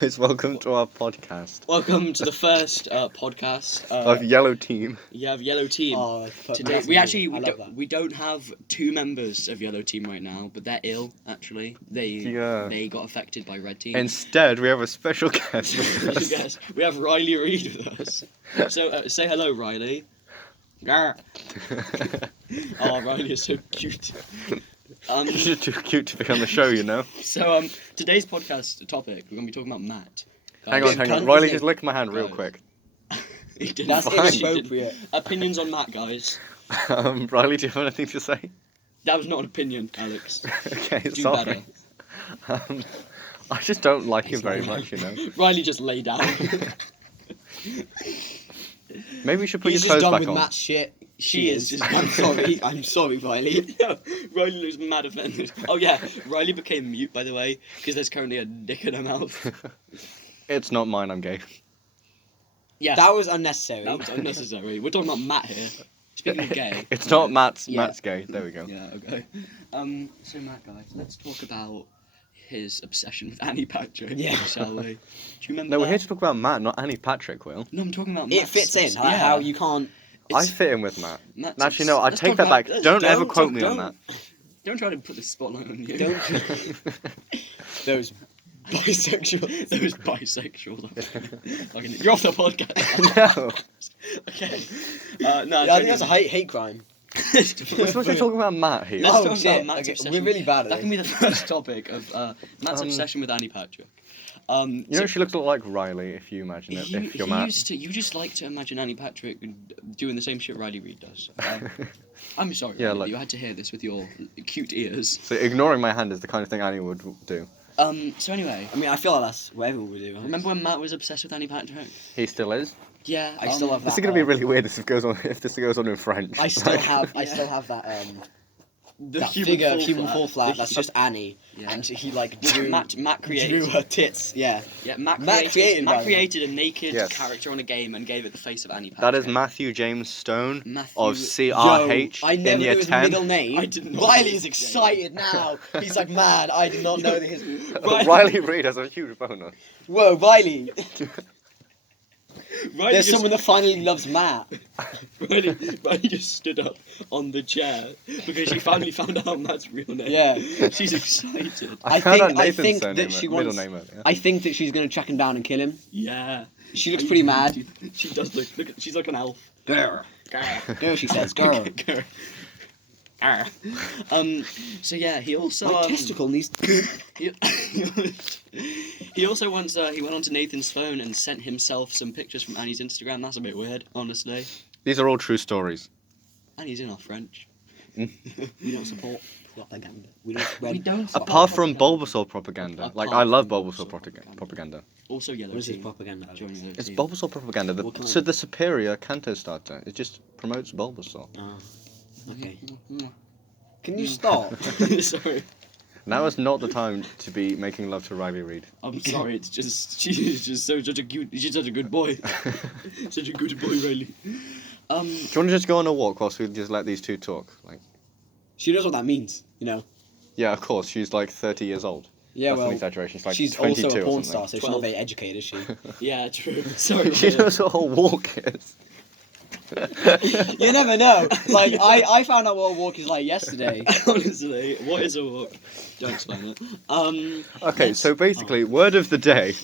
Guys, welcome to our podcast Welcome to the first podcast of Yellow Team. You have Yellow Team. Oh, Today we don't have two members of Yellow Team right now, but they're ill. Actually, they got affected by Red Team. Instead, we have a special guest with us. Yes, we have Riley Reid with us. So say hello, Riley. Oh, Riley is so cute. You're too cute to be on the show, you know. So today's podcast topic, we're gonna be talking about Matt. Hang on. Riley, just lick my hand real quick. He didn't. That's He didn't. inappropriate. Opinions on Matt, guys. Riley, do you have anything to say? That was not an opinion, Alex. Okay, Do sorry. I just don't like him very much, you know. Riley just lay down. Maybe you should put He's your just clothes done back with on. Matt's shit. She is just. I'm sorry, Riley. Riley looks mad offended. Oh yeah, Riley became mute, by the way, because there's currently a dick in her mouth. It's not mine, I'm gay. Yeah, That was unnecessary. that was unnecessary. We're talking about Matt here. Speaking of gay. It's not Matt's. Yeah. Matt's gay. There we go. Yeah, okay. So Matt, guys, let's talk about his obsession with Annie Patrick, Yeah. shall we? Do you remember No, we're that? here to talk about Matt, not Annie Patrick, Will. No, I'm talking about It Matt's fits in. obs- Like, how you can't. I fit in with Matt. Matt's Actually, no, I let's take talk that about- back. let's- Don't ever talk- quote me on don't- that. Don't try to put the spotlight on you. Don't. Those bisexual. Those bisexual. Fucking- You're off the podcast. No. Okay. No, Yeah, I think that's a hate crime. We're supposed to be talking about Matt here. Let's talk Oh about shit! Matt's Okay, obsession. we're really bad at That can be this. the first topic of Matt's obsession with Annie Patrick. You know, she looks a lot like Riley if you imagine it. If you're Matt. you just like to imagine Annie Patrick doing the same shit Riley Reid does. I'm sorry, Yeah, Riley, like- you had to hear this with your cute ears. So ignoring my hand is the kind of thing Annie would do. So anyway, I mean, I feel like that's what everyone would do. Right? remember when Matt was obsessed with Annie Patrick? He still is. Yeah, I still have This that. is gonna be really weird. This goes on. If this goes on in French. I still Like, have. I Yeah. still have that. the That human figure fall of human flat. fall flat. The- That's just Annie, Yeah. and he like Which drew. Matt drew created. her tits. Yeah. Yeah, Matt created Matt that. created a naked Yes. character on a game and gave it the face of Annie Patrick. That is Matthew James Stone Matthew. of CRH I in never year knew his 10. middle name. I didn't know Riley his is excited now. He's like, man, I did not know that his. Riley Reid has a huge boner. Whoa, Riley! Riley There's just- someone that finally loves Matt. Riley just stood up on the chair because she finally found out Matt's real name. Yeah. She's excited. I found out think- I Nathan's think surname, that she middle wants- name earlier. I think that she's gonna track him down and kill him. Yeah. She looks pretty mad. She does look she's like an elf. Grr. Grr. Girl, she says, girl. Grr. So yeah, he also My testicle needs. he, he also once he went onto Nathan's phone and sent himself some pictures from Annie's Instagram. That's a bit weird, honestly. These are all true stories. Annie's in our French. We don't support propaganda. We don't spread. We don't. Apart from Bulbasaur propaganda. Apart Like, I love from Bulbasaur Bulbasaur propaganda. Also Yellow What is this Team. propaganda? Join Yellow It's Team. Bulbasaur propaganda. What kind? So the superior Kanto starter. It just promotes Bulbasaur. Oh, okay. Mm. Can you stop? Sorry. Now is not the time to be making love to Riley Reid. I'm sorry, it's just she's just such a cute, she's such a good boy. Such a good boy, Riley. Do you want to just go on a walk whilst we just let these two talk? Like, She knows what that means, you know. yeah, of course. She's like 30 years old. Yeah, That's an well, exaggeration. She's like she's 22 also a or porn something. star, so she's 12. not very educated, is she? Yeah, true. Sorry. She Riley. knows what a walk is. You never know. Like I found out what a walk is like yesterday. Honestly, what is a walk? Don't explain it. Okay, yes. so basically, word of the day,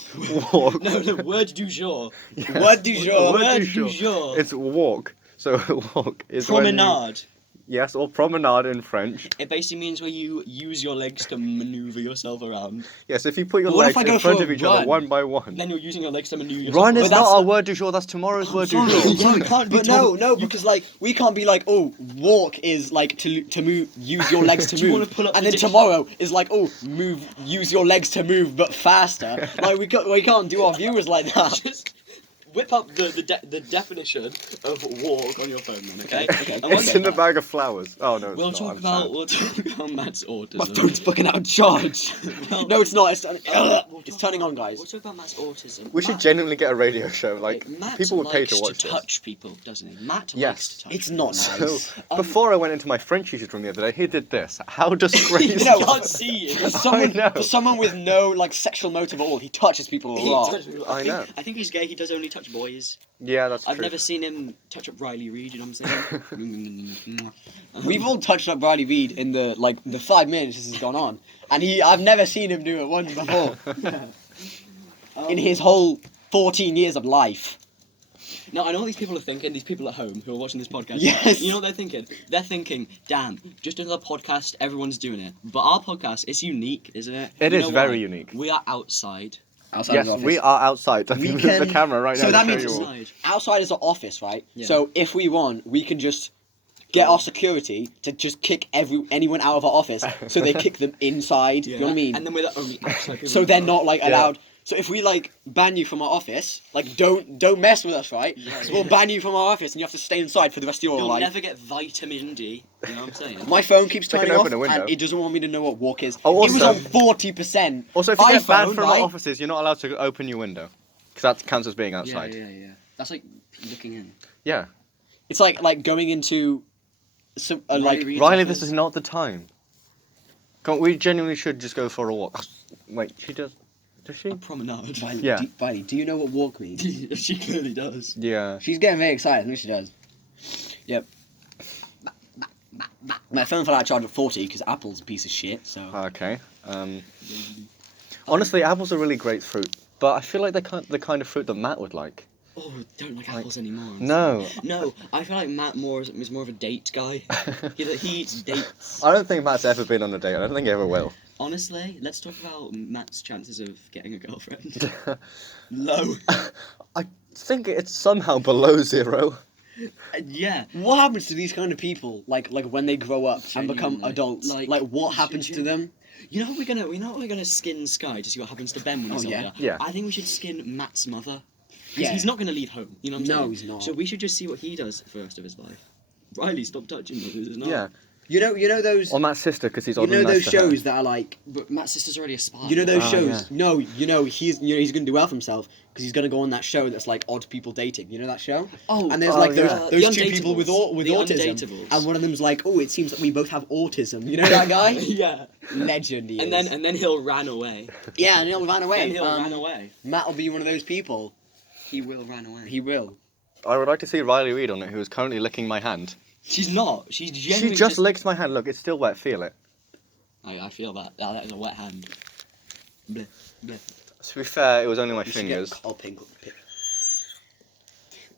walk. No, word du jour. What do you Word Word du du jour. jour. It's walk. So walk is when you- Promenade. yes, or promenade in French. It basically means where you use your legs to maneuver yourself around. Yes, if you put your But what if legs I go in front for of a each other run? one by one. Then you're using your legs to maneuver yourself Run is around. But not that's- our word du jour, that's tomorrow's word du sorry. jour. Yeah, you can't be But no, told- no, because like we can't be like, oh, walk is like to move, use your legs to Do you move, wanna pull up and the then dic- tomorrow is like, oh, use your legs to move, but faster. Like we can't do our viewers like that. Just whip up the definition of walk on your phone, then, okay? Okay. And once It's in the bag of flowers. Oh no, it's we'll not. talk I'm about sad. we'll talk about Matt's autism. My phone's fucking out of charge. Well, No, it's not. It's we'll it's talk turning about- on, guys. We'll talk about Matt's autism. We should Matt, genuinely get a radio show. Like Matt people would pay likes to watch this. touch people, doesn't he? Matt Yes. likes to touch. It's not nice. So before I went into my French teacher's room the other day, he did this. How people. disgraceful! You know, I can't see you. know. For someone with no like sexual motive at all, he touches people a He lot. touches people. I think- know. I think he's gay. He does only touch boys. Yeah, that's I've true. never seen him touch up Riley Reid. You know what I'm saying? We've all touched up Riley Reid in the 5 minutes this has gone on, and I've never seen him do it once before in his whole 14 years of life. Now I know what these people are thinking. These people at home who are watching this podcast. Yes. You know what they're thinking? They're thinking, "Damn, just another podcast. Everyone's doing it." But our podcast, it's unique, isn't it? It You is know very why? unique. We are outside. Outside Yes, we are outside. We There's can- the camera right so now. that to show means you all. Outside. Outside is our office, right? Yeah. So if we want, we can just get our security to just kick anyone out of our office, so they kick them inside. You know what I mean? And then we're the only outside people. So in they're the not like Yeah. allowed. So if we like ban you from our office, like don't mess with us, right? Yeah, So we'll ban you from our office, and you have to stay inside for the rest of your You'll life. never get vitamin D. You know what I'm saying? My phone keeps They can turning off, open a window. and it doesn't want me to know what walk is. Oh, It was also- on 40%. Also, if you get banned iPhone, from right? our offices, you're not allowed to open your window, because that counts as being yeah, outside. yeah. That's like looking in. Yeah. It's like going into some Riley like Reid's Riley, office. this is not the time. Come on, we genuinely should just go for a walk. Wait, she does. Does she? A promenade. Yeah. Riley, do you know what walk means? She clearly does. Yeah. She's getting very excited. I think she does. Yep. My phone fell out of charge at 40 because Apple's a piece of shit. So Okay. Honestly, apples are really great fruit, but I feel like they're the kind of fruit that Matt would like. Oh, don't like apples anymore. I'm No. sorry. No, I feel like Matt is more of a date guy. He eats dates. I don't think Matt's ever been on a date. I don't think he ever will. Honestly, let's talk about Matt's chances of getting a girlfriend. Low. I think it's somehow below 0. Yeah. what happens to these kind of people? Like when they grow up and become Genuinely. adults? Like, What happens to them? You know we're gonna skin Sky to see what happens to Ben when he's Oh, yeah? older. Yeah. I think we should skin Matt's mother. 'Cause Yeah. he's not gonna leave home. You know what I'm No, saying? he's not. So we should just see what he does for the rest of his life. Riley, stop touching mothers. It's not. Yeah. You know those. Or Matt's sister, because he's You older know and nice those to her. shows that are like. But Matt's sister's already a spy. You know those Oh, shows? yeah. No, he's gonna do well for himself because he's gonna go on that show that's like odd people dating. You know that show? Oh, And there's Oh, like yeah. those The two people with Undatables. The autism, Undatables. and one of them's like, oh, it seems that we both have autism. You know that guy? yeah. Legend. He And is. then he'll ran away. yeah, and he'll ran away. Then he'll ran away. Matt will be one of those people. He will ran away. He will. I would like to see Riley Reid on it, who is currently licking my hand. She's not. She's She genuinely just licked my hand. Look, it's still wet. Feel it. I feel that. That is a wet hand. Bleh, bleh. To be fair, it was only my You should get fingers. Carl Pinkle.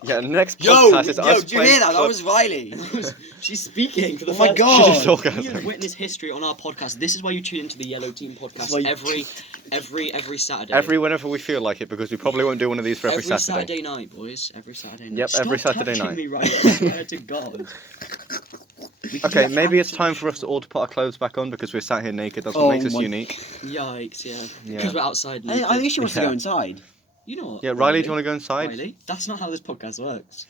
Yeah, next Yo, podcast is us did you playing hear that? That club- was Riley. She's speaking for the Oh my first God. She just We orgasmed. have witnessed history on our podcast. This is why you tune into the Yellow Team podcast why you- every Saturday. Every whenever we feel like it, because we probably won't do one of these for every Saturday. night, boys. Every Saturday night. Yep, every Stop Saturday touching night. Me, right? I swear to God. We can Okay, do maybe it's absolute time for us to all to put our clothes back on because we're sat here naked. That's what Oh makes us my- unique. Yikes! Yeah. Yeah. Because we're outside. I think she wants to Yeah. go inside. You know what? Yeah, Riley, do you want to go inside? Riley, that's not how this podcast works.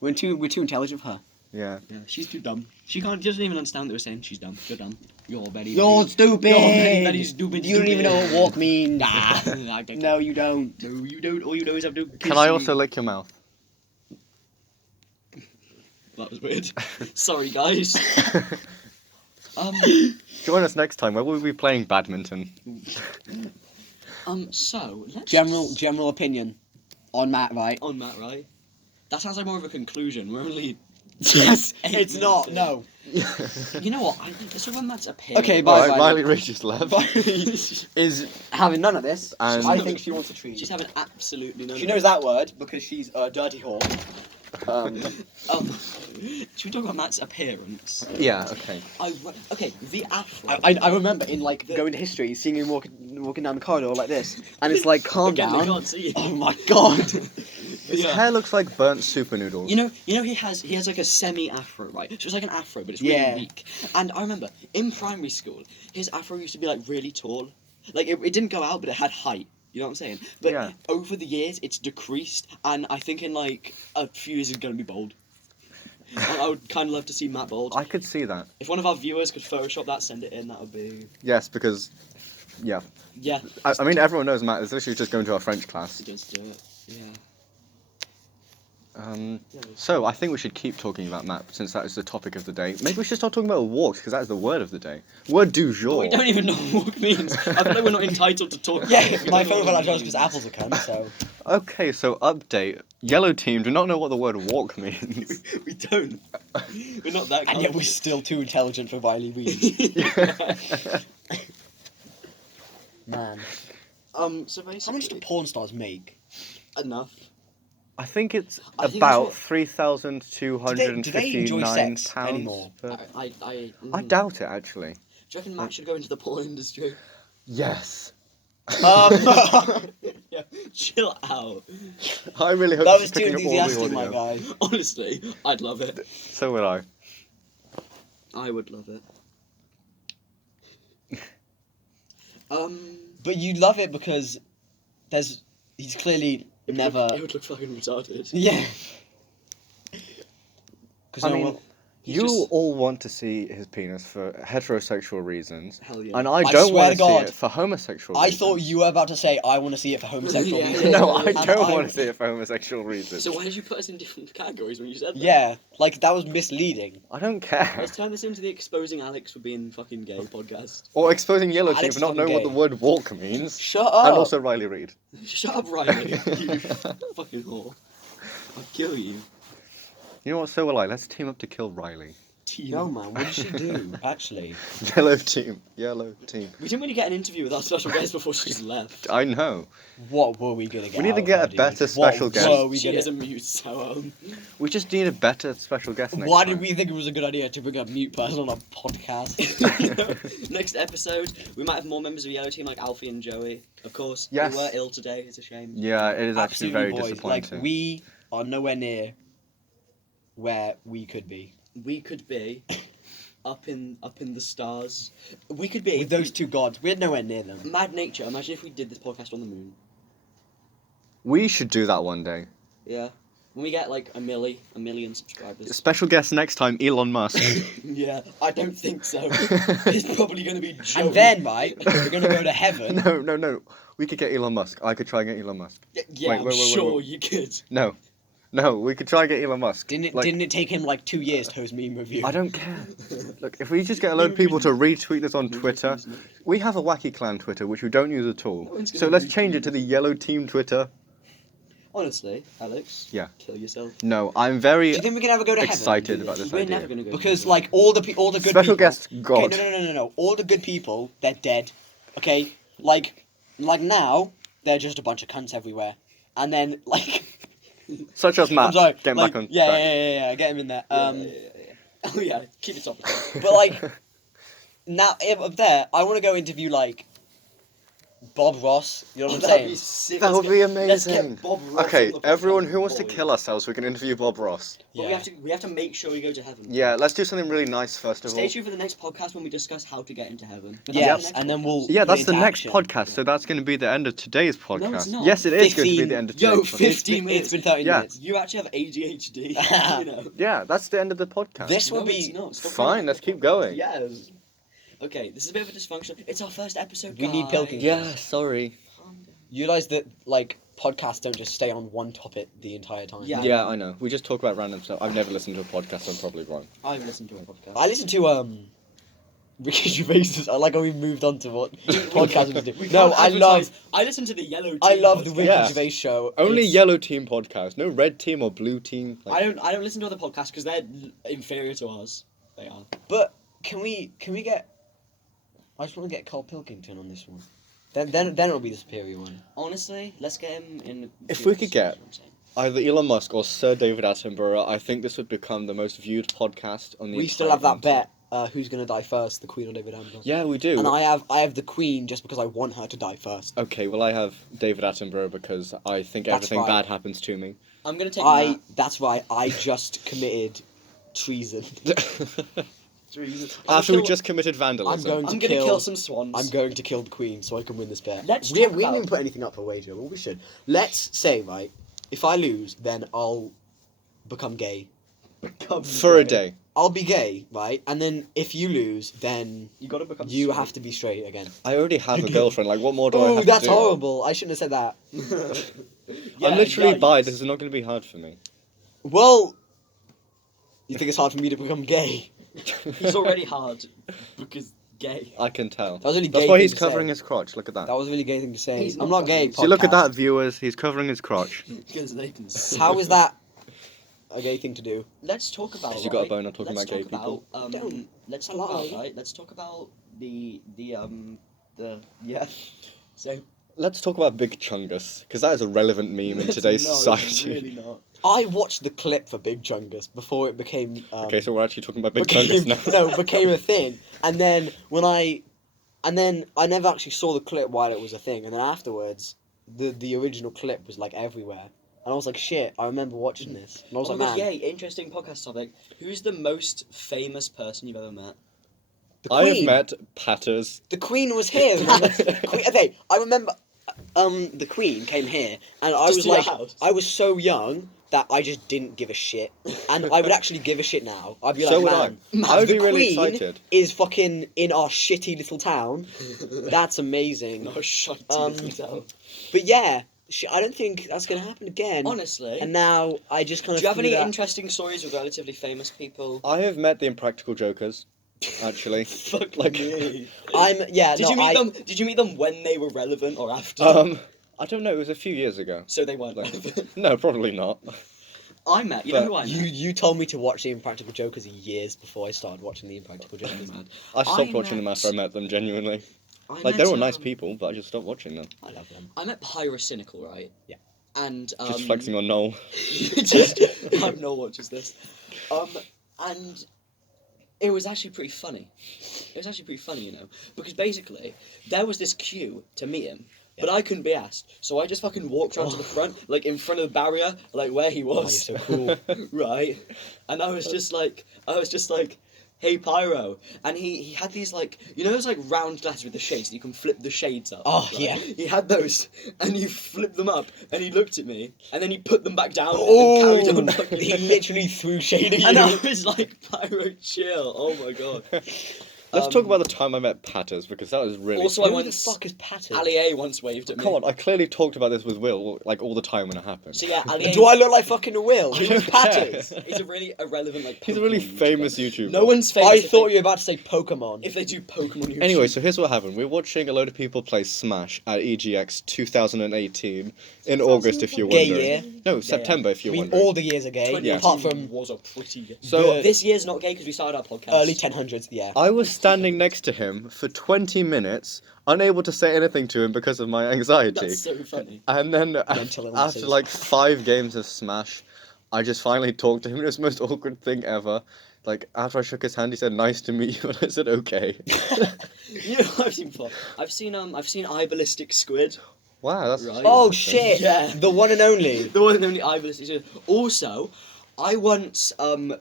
We're too intelligent for her. Yeah. Yeah, she's too dumb. She doesn't even understand that we're saying she's dumb. You're dumb. You're very. You're stupid. You're very, very stupid. You don't even know what walk means. Nah. stupid. No, you don't. No, you don't. All you know is have to. Can I also lick your mouth? That was weird. Sorry, guys. Join us next time where we'll be playing badminton. So let's General opinion on Matt, right? on Matt, right? That sounds like more of a conclusion. We're only. Yes, Eight it's not. minutes No. You know what? Let's talk about Matt's appearance. Okay, bye. Alright, Riley Reid just left. Is having none of this. And- I think she wants a treat. She's having absolutely no. She knows that word because she's a dirty whore. Should we talk about Matt's appearance? Yeah, okay. Okay, the afro. I remember in like going to history, seeing him walking down the corridor like this, and it's like calm Again, we down. can't see you. Oh my god. His Yeah. hair looks like burnt super noodles. You know, he has like a semi-afro, right? So it's like an afro, but it's really Yeah. weak. And I remember in primary school, his afro used to be like really tall. Like it didn't go out, but it had height. You know what I'm saying? But Yeah. over the years, it's decreased, and I think in like a few years, it's going to be bald. And I would kind of love to see Matt bald. I could see that. If one of our viewers could Photoshop that, send it in, that would be... Yes, because, yeah. Yeah, I mean, everyone knows Matt is literally just going to our French class. just do it. Yeah. So I think we should keep talking about Matt since that is the topic of the day. Maybe we should start talking about walks because that is the word of the day. Word du jour. We don't even know what walk means. I feel like we're not entitled to talk. Yeah, about it if we my don't know phone what fell it out because means. apples are come, so. Okay, so update. Yellow team do not know what the word walk means. We don't. We're not that. And yet we're still too intelligent for Riley Reid. Man. So basically, How much do porn stars make? enough. I think it's I think about that's Do they enjoy £3,259 sex anymore? I doubt it actually. Do you reckon Matt should go into the porn industry? Yes. Yeah, chill out. I really hope That this was is too picking up all the enthusiastic, my audio. guy. Honestly, I'd love it. So would I. I would love it. But you love it because he's clearly never. It would look fucking retarded. Yeah. Because I mean, He's you just- all want to see his penis for heterosexual reasons, Hell yeah. and I I don't swear want to to see God, it for homosexual I reasons. thought you were about to say I want to see it for homosexual Yeah, reasons. No, I And don't want to see it for homosexual reasons. So why did you put us in different categories when you said that? Yeah, like that was misleading. I don't care. Let's turn this into the exposing Alex for being fucking gay podcast. Or exposing Yellow Team Alex for not is knowing what the gay. word walk means. Shut up. And also Riley Reid. Shut up, Riley. You fucking whore. I'll kill you. You know what, so will I. Let's team up to kill Riley. Team. No, man, what did she do, actually? Yellow Team. Yellow Team. We didn't really get an interview with our special guest before she just left. I know. What were we going to get? We need to out of get her, a dude? better What special guest. were we She gonna- is a mute, so We just need a better special guest next Why time. did we think it was a good idea to bring a mute person on a podcast? next episode we might have more members of Yellow Team like Alfie and Joey. Of course, Yes. we were ill today. It's a shame. Yeah, it is actually Absolutely, very boys. disappointing. Like, we are nowhere near where we could be. We could be up in the stars. We could be With those two gods, we're nowhere near them. Mad Nature. Imagine if we did this podcast on the moon. We should do that one day. Yeah. When we get like a million subscribers. Special guest next time, Elon Musk. Yeah, I don't think so. It's probably going to be Joey. And then, right, we're going to go to heaven. No. We could get Elon Musk. I could try and get Elon Musk. Yeah, Wait, I'm wait, sure wait. you could. No, we could try and get Elon Musk. Didn't Like, it take him like 2 years to host Meme Review? I don't care. Look, if we just get a load of people to retweet this on Twitter, we have a Wacky Clan Twitter, which we don't use at all. No one's gonna So let's retweet change it to the Yellow Team Twitter. Honestly, Alex. Yeah. Kill yourself. No, I'm Do very you think we can ever go to excited heaven? about this We're idea. never going to go. Because like all the good Special people, guest God. Okay, no. All the good people, they're dead. Okay, like now they're just a bunch of cunts everywhere, and then like Such as Matt. I'm sorry, Getting like, back on yeah, track. yeah, get him in there. Yeah. Oh yeah, keep it topical. But like now up there, I want to go interview like Bob Ross. You know what I'm That'd saying? be sick. That would Let's be get- let's get amazing. Bob Ross Okay, on the everyone podcast, who wants to boy. kill ourselves, we can interview Bob Ross. But we have to make sure we go to heaven. Yeah, let's do something really nice first of all. Stay tuned for the next podcast when we discuss how to get into heaven. But that's Yes, the next and then podcast. we'll. Yeah, put that's it the into next action. podcast, so that's going to be the end of today's podcast. it's not. Yes, it is going to be 15 the end of Yo, today's podcast. 15 It's been 30 Yeah. minutes. You actually have ADHD. You know. Yeah, that's the end of the podcast. This will No, be it's not. Stop Fine, calling it let's a keep podcast. going. Yes. Okay, this is a bit of a dysfunction. It's our first episode. We need guys. Pilkington. Yeah, sorry. Calm down. You realise that like podcasts don't just stay on one topic the entire time. Yeah. Yeah, I know. We just talk about random stuff. I've never listened to a podcast, so I'm probably wrong. I've listened to a podcast. I listened to Ricky Gervais's. I like how we moved on to what podcast we do. We No, can't I love. advertise. I listened to the Yellow Team. I love the podcast. Ricky Yeah. Gervais show. Only It's- Yellow Team podcast, no Red Team or Blue Team. I don't listen to other podcasts because they're inferior to ours. They are. But can we get? I just want to get Carl Pilkington on this one. Then it'll be the superior one. Honestly, let's get him in. If we could get- either Elon Musk or Sir David Attenborough, I think this would become the most viewed podcast on the We still entire have that internet. bet. Who's gonna die first? The Queen or David Attenborough? Yeah, we do. And I have the Queen just because I want her to die first. Okay, well I have David Attenborough because I think That's everything right. bad happens to me. I'm gonna take I. Matt. That's right. I just committed treason. After we kill- just committed vandalism. I'm going I'm to gonna kill kill some swans. I'm going to kill the queen so I can win this bet. Let's we talk haven't about- even put anything up for wager, but we should. Let's say, right, if I lose, then I'll become gay. For a day. I'll be gay, right? And then if you lose, then You gotta become. you have to be straight again. I already have a girlfriend. Like, what more do I Oh, have that's to do? horrible. I shouldn't have said that. I'm literally bi. yikes. This is not going to be hard for me. Well, you think it's hard for me to become gay? He's already hard because gay. I can tell. That was really That's gay why thing he's to covering say. his crotch. Look at that. That was a really gay thing to say. He's I'm not not gay. gay. See, look at podcast. that, viewers. He's covering his crotch. Because Nathan's. How is that a gay thing to do? Let's talk about. 'Cause you got a right, bone on talking let's about gay talk people. Don't Let's talk lie. about right. Let's talk about the yeah. So Let's talk about Big Chungus, because that is a relevant meme in today's society. Really not. I watched the clip for Big Chungus before it became. Okay, so we're actually talking about Big became, Chungus now. no, became a thing. And then I never actually saw the clip while it was a thing. And then afterwards, the original clip was like everywhere. And I was like, shit, I remember watching this. And I was Oh like, my man, God, yeah, interesting podcast topic. Who's the most famous person you've ever met? the I have Queen. met Patters. The Queen was here. Remember? Okay, I remember. The Queen came here, and I Just was to your like, house? I was so young that I just didn't give a shit, and I would actually give a shit now. I'd be So like, would man, I would the be really Queen excited. is fucking in our shitty little town. That's amazing. No shite Um, town. But yeah, I don't think that's gonna happen again. Honestly, And now I just kind do of. you have any feel that- interesting stories with relatively famous people? I have met the Impractical Jokers, actually. Fuck like, me. Yeah. Did no, you meet I, them? Did you meet them when they were relevant or after? I don't know. It was a few years ago. So they weren't Like, relevant. no, probably not. I met. You know But who I met? You told me to watch the Impractical Jokers years before I started watching the Impractical Jokers. Mad. I stopped I watching them met- after I met them. Genuinely, I like met, they were nice um, people, but I just stopped watching them. I love them. I met Pyrocynical, right? Yeah. And Just flexing on Noel. just I have no watches this. And it was actually pretty funny. It was actually pretty funny, you know, because basically there was this queue to meet him. But I couldn't be asked, so I just fucking walked around to the front, like in front of the barrier, like where he Oh, you're was. so cool. Right, and I was just like, hey Pyro, and he had these like, you know those like round glasses with the shades that you can flip the shades up. Oh, right? yeah. He had those, and he flipped them up, and he looked at me, and then he put them back down, Oh, and carried on talking. he literally threw shade at you. And I was like, Pyro, chill. Oh my god. Let's talk about the time I met Patters, because that was really. Also, fun. I Who the once- fuck is Patton? Ali A once waved at me. Come on, I clearly talked about this with Will like all the time when it happened. So yeah, Ali A. Do I look like fucking a Will? Who is don't Patters? care. He's a really irrelevant like. He's a really Pokemon famous YouTuber. YouTuber. No one's famous. I if thought they- you were about to say Pokemon. If they do Pokemon YouTube. Anyway, so here's what happened. We're watching a load of people play Smash at EGX 2018 in August, if you're Gay wondering. year? No, September, if I you're mean, wondering. all the years are gay, 2018 apart from was a pretty. So- this year's not gay because we started our podcast. early 1000s. Yeah. I was standing next to him for 20 minutes, unable to say anything to him because of my anxiety. That's so funny. And then Mental illnesses. after like 5 games of Smash, I just finally talked to him. It was the most awkward thing ever. Like, after I shook his hand, he said, "Nice to meet you," and I said, "Okay." You know what I've seen before? I've seen Eye Ballistic Squid. Wow, that's Right. Oh interesting. shit! Yeah. The one and only. The one and only Eye Ballistic Squid. Also, I once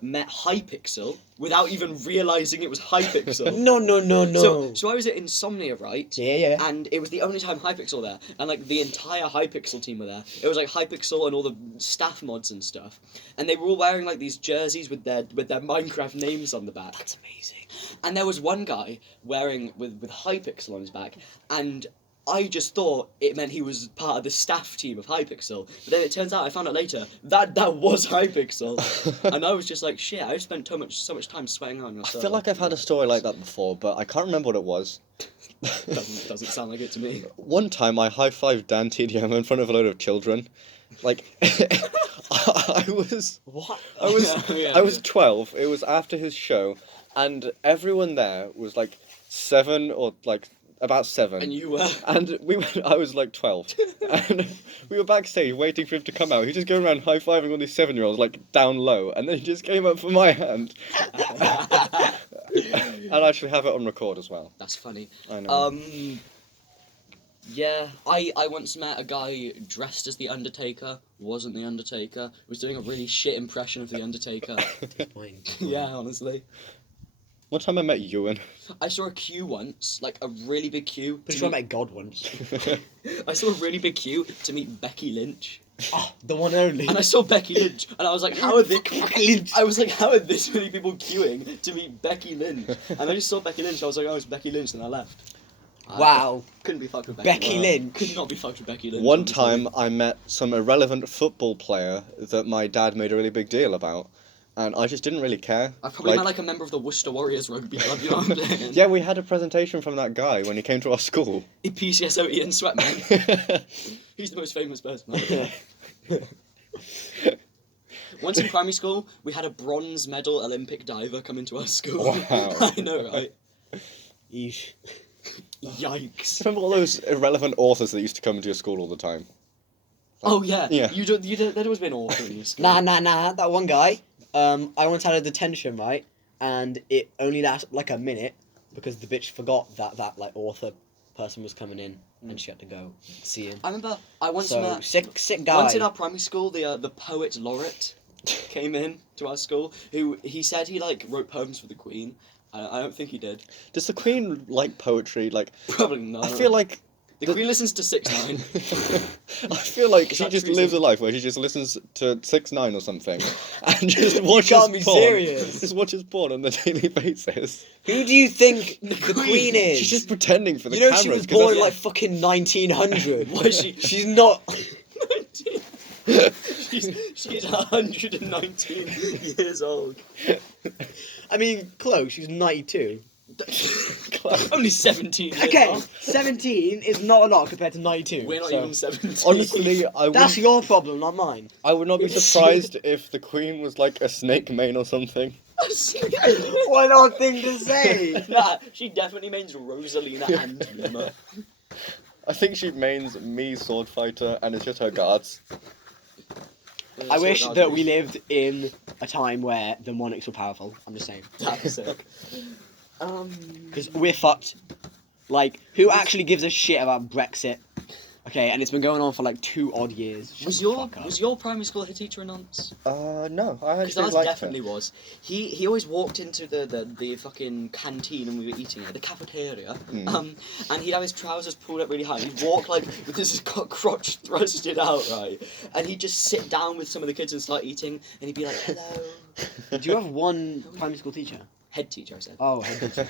met Hypixel without even realizing it was Hypixel. No, no, no, no. So I was at Insomnia, right? Yeah, yeah. And it was the only time Hypixel there, and like the entire Hypixel team were there. It was like Hypixel and all the staff mods and stuff, and they were all wearing like these jerseys with their Minecraft names on the back. That's amazing. And there was one guy wearing with Hypixel on his back, and I just thought it meant he was part of the staff team of Hypixel. But then it turns out, I found out later, that was Hypixel. And I was just like, shit, I spent so much time sweating on I yourself. feel like I've had a story like that before, but I can't remember what it was. Doesn't sound like it to me. One time I high-fived Dan TDM in front of a load of children. Like, I was What? I was 12. It was after his show, and everyone there was like 7 or like about 7. And you were... And we went, I was like 12. And we were backstage waiting for him to come out. He just going around high-fiving all these 7-year-olds like down low, and then he just came up for my hand. And I actually have it on record as well. That's funny. I know. Yeah, I once met a guy dressed as The Undertaker, wasn't The Undertaker, was doing a really shit impression of The Undertaker. Yeah, honestly. One time I met Ewan. I saw a queue once, like a really big queue. Pretty to sure I meet- met God once. I saw a really big queue to meet Becky Lynch, Oh, the one only. and I saw Becky Lynch, and I was like, how are they? Becky Lynch. I was like, how are this many people queuing to meet Becky Lynch? And I just saw Becky Lynch. I was like, oh, it's Becky Lynch, and I left. Wow. Couldn't be fucked with Becky Lynch. Could not be fucked with Becky Lynch. One honestly. time I met some irrelevant football player that my dad made a really big deal about, and I just didn't really care. I probably met like a member of the Worcester Warriors rugby club. You know what I'm saying? Yeah, we had a presentation from that guy when he came to our school. PCSO Ian Sweatman. He's the most famous person. Once in primary school, we had a bronze medal Olympic diver come into our school. Wow. I know, right? Yeesh. Yikes. Remember all those irrelevant authors that used to come into your school all the time? Oh yeah. Yeah. You do. There'd always been an author in your school. Nah. That one guy. I once had a detention, right? And it only lasted like a minute because the bitch forgot that like author person was coming in and she had to go see him. I remember I once So met. sick guy. Once in our primary school, the poet laureate came in to our school. Who he said he like wrote poems for the Queen. I don't think he did. Does the Queen like poetry? Like, Probably not. I feel like the Queen listens to 6ix9ine. I feel like Is she that just true, lives a Tim? life where she just listens to 6ix9ine or something, and just You watches can't be porn. serious. Just watches porn on a daily basis. Who do you think the Queen. Queen is? She's just pretending for the you know cameras. she was 'cause born in that's- like fucking 1900. Was she? She's not. she's 119 years old. I mean, close. She's 92. Only 17 years Okay, old. 17 is not a lot compared to 92. We're not so- even 17. Honestly, That's your problem, not mine. I would not be surprised if the Queen was like a snake mane or something. What an odd thing to say. Nah, she definitely means Rosalina and Numa. I think she mains me sword fighter, and it's just her guards. I wish that we lived in a time where the monarchs were powerful. I'm just saying. That's sick. Because we're fucked. Like, who actually gives a shit about Brexit? Okay, and it's been going on for like 2 odd years. Shut Was the your fuck up. was your primary school head teacher a nonce? No, I Because actually ours liked definitely was. He always walked into the fucking canteen and we were eating it, the cafeteria. Mm. And he'd have his trousers pulled up really high. He'd walk like with his crotch thrusted out, right? And he'd just sit down with some of the kids and start eating. And he'd be like, "Hello." Did you have one primary school teacher? Head teacher, I said. Oh, head teacher.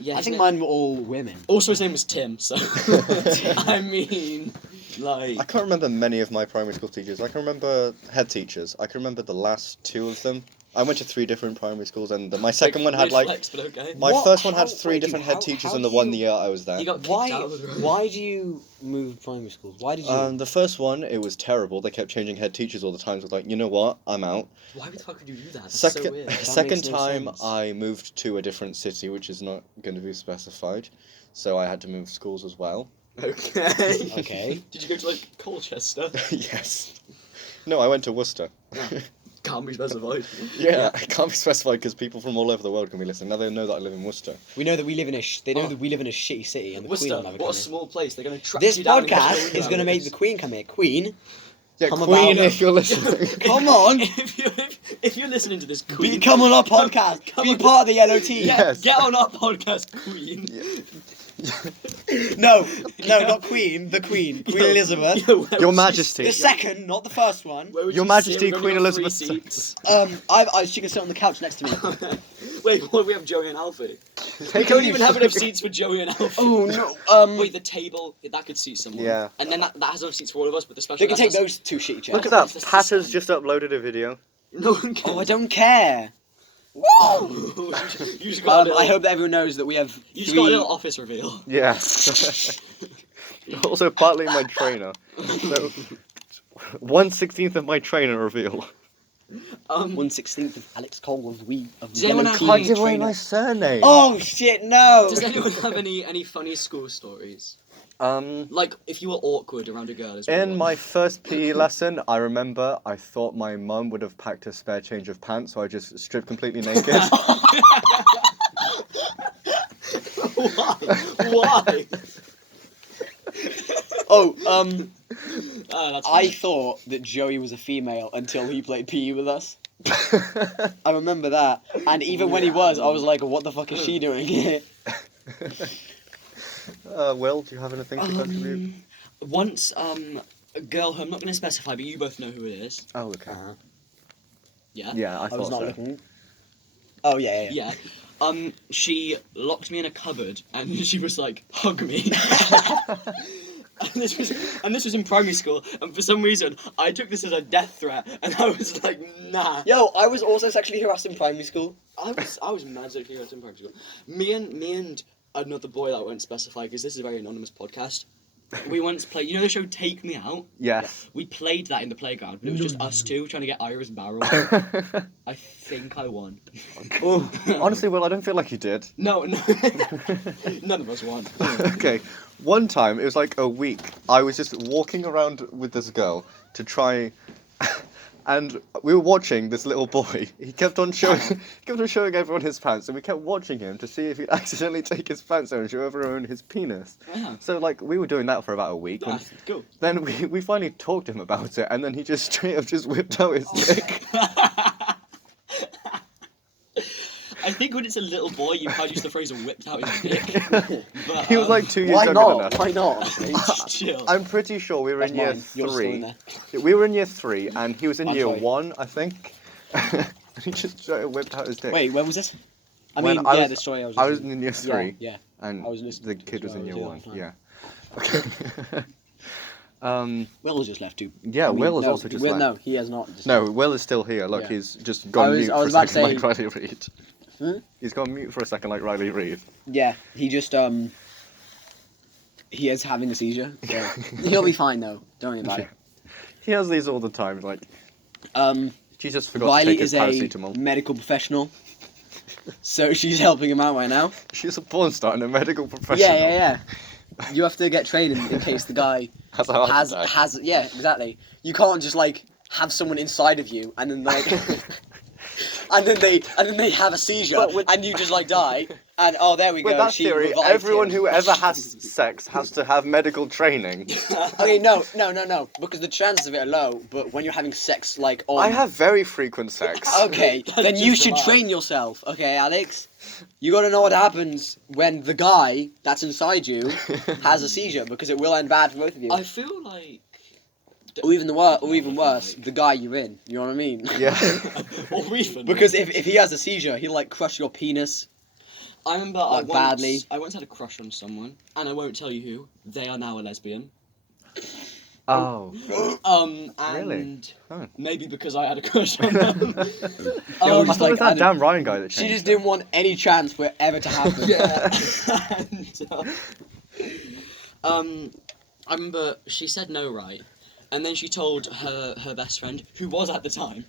Yeah. I his think name- mine were all women. Also, his name was Tim. So I mean, like. I can't remember many of my primary school teachers. I can remember head teachers. I can remember the last 2 of them. I went to 3 different primary schools, and my second one had Weird like flex, but okay. my What? first one had How- 3 wait, different dude, head teachers how in the do 1 you- year I was there. He got kicked Why? out of the room. Why do you move primary schools? Why did you? The first one, it was terrible. They kept changing head teachers all the time. So I was like, you know what? I'm out. Why the fuck would you do that? That's Second, so weird. second makes no time, sense. I moved to a different city, which is not going to be specified. So I had to move schools as well. Okay. Okay. Did you go to like Colchester? Yes. No, I went to Worcester. Can't be specified. Yeah, it can't be specified because people from all over the world can be listening. Now they know that I live in Worcester. We know that we live in a. They know Oh. that we live in a shitty city, and the Queen Worcester, will never what come a here. small place. They're going to track This you down. and podcast kill you is going to out make of the this. Queen come here. Queen, Yeah, Come Queen, about- if you're listening. come on, if you're listening to this, Queen, come on our podcast. come Be on. part of the yellow team. Yeah, Yes. get on our podcast, Queen. No, not Queen. The Queen, Queen Elizabeth. Yo, where Your would Majesty. The second, not the first one. where would Your you Majesty, sit? We've Queen only got 3 Elizabeth. seats. She can sit on the couch next to me. Wait, what do we have Joey and Alfie? We Take don't only even have enough fucking- seats for Joey and Alfie. Oh no. Wait, the table that could seat someone. Yeah. And then that has enough seats for all of us, but the special. They can take guests- those 2 shitty chairs. Look at That's that. the Patter's system. just uploaded a video. No one can. Oh, I don't care. you just got a little, I hope that everyone knows that we have. you just 3 got a little office reveal. Yeah. Also, partly my trainer. So, 1/16 of my trainer reveal. 1/16 of Alex Cole of we of Does anyone Yellow have Team any- Give away trainer. my surname. Oh shit! No. Does anyone have any funny school stories? Like if you were awkward around a girl as well. In my first PE lesson, I remember I thought my mum would have packed a spare change of pants, so I just stripped completely naked. Why? Oh, That's I funny. thought that Joey was a female until he played PE with us. I remember that. And even when he was, I was like, what the fuck is she doing here? Will, do you have anything to contribute? Once, a girl who I'm not going to specify, but you both know who it is. Oh, okay. Yeah? Yeah, I I was thought not so. looking. Oh, yeah. Yeah. She locked me in a cupboard and she was like, hug me. and this was in primary school, and for some reason I took this as a death threat, and I was like, nah. Yo, I was also sexually harassed in primary school. I was mad sexually harassed in primary school. Me and another boy that I won't specify because this is a very anonymous podcast. We once played, you know the show Take Me Out? Yes. We played that in the playground, but it was just us two trying to get Ira's barrel. I think I won. Honestly, Will, I don't feel like you did. No, none of us won. Okay, one time, it was like a week, I was just walking around with this girl to try, and we were watching this little boy. He kept on showing everyone his pants, and we kept watching him to see if he'd accidentally take his pants out and show everyone his penis. Wow. So, like, we were doing that for about a week. And That's cool. then we finally talked to him about it, and then he just straight up just whipped out his dick. I think when it's a little boy, you can't use the phrase "whipped out his dick." But, He was like 2 years Why younger not? than us. Why not? just chill. I'm pretty sure we were That's in year mine. Yours is still in 3. there. We were in year 3, and he was in I'm year sorry. 1, I think. He just straight up whipped out his dick. Wait, when was this? I When mean, I yeah, was- the story I was. I was listening- in year 3, Yeah, and I was listening the to kid the was in year story 1. the whole Yeah. time. Okay. Will just left too. Yeah, I mean, Will has no, also just Will, left. No, he has not. Just No, Will is still here. Look, Yeah. he's just gone was- mute I for a was about to second, like say- Riley Reid. Hmm? He's gone mute for a second, like Riley Reid. Yeah, he just he is having a seizure. So he'll be fine though. Don't worry about it. He has these all the time. Like, she just forgot to Riley take his is a paracetamol. medical professional, so she's helping him out right now. She's a porn star and a medical professional. Yeah. You have to get trained in case the guy Has a heart attack. has yeah, exactly. You can't just like have someone inside of you and then like and then they have a seizure But with- and you just like die and oh there we With go. that She theory, revived everyone him. who ever has sex has to have medical training. Okay, no, because the chances of it are low. But when you're having sex, like, on... I have very frequent sex. Okay, then you Just should alive. train yourself. Okay, Alex, you gotta know what happens when the guy that's inside you has a seizure because it will end bad for both of you. I feel like. Or even worse, the guy you're in. You know what I mean? Yeah. Or even. Because if he has a seizure, he'll like crush your penis. I remember Like, badly. I once had a crush on someone, and I won't tell you who. They are now a lesbian. Oh. And Really? Oh. maybe because I had a crush on them. Yo, I just thought it like, was I that damn Ryan guy that She changed just it. didn't want any chance for it ever to happen. Yeah. and, I remember she said no, right? And then she told her best friend, who was at the time,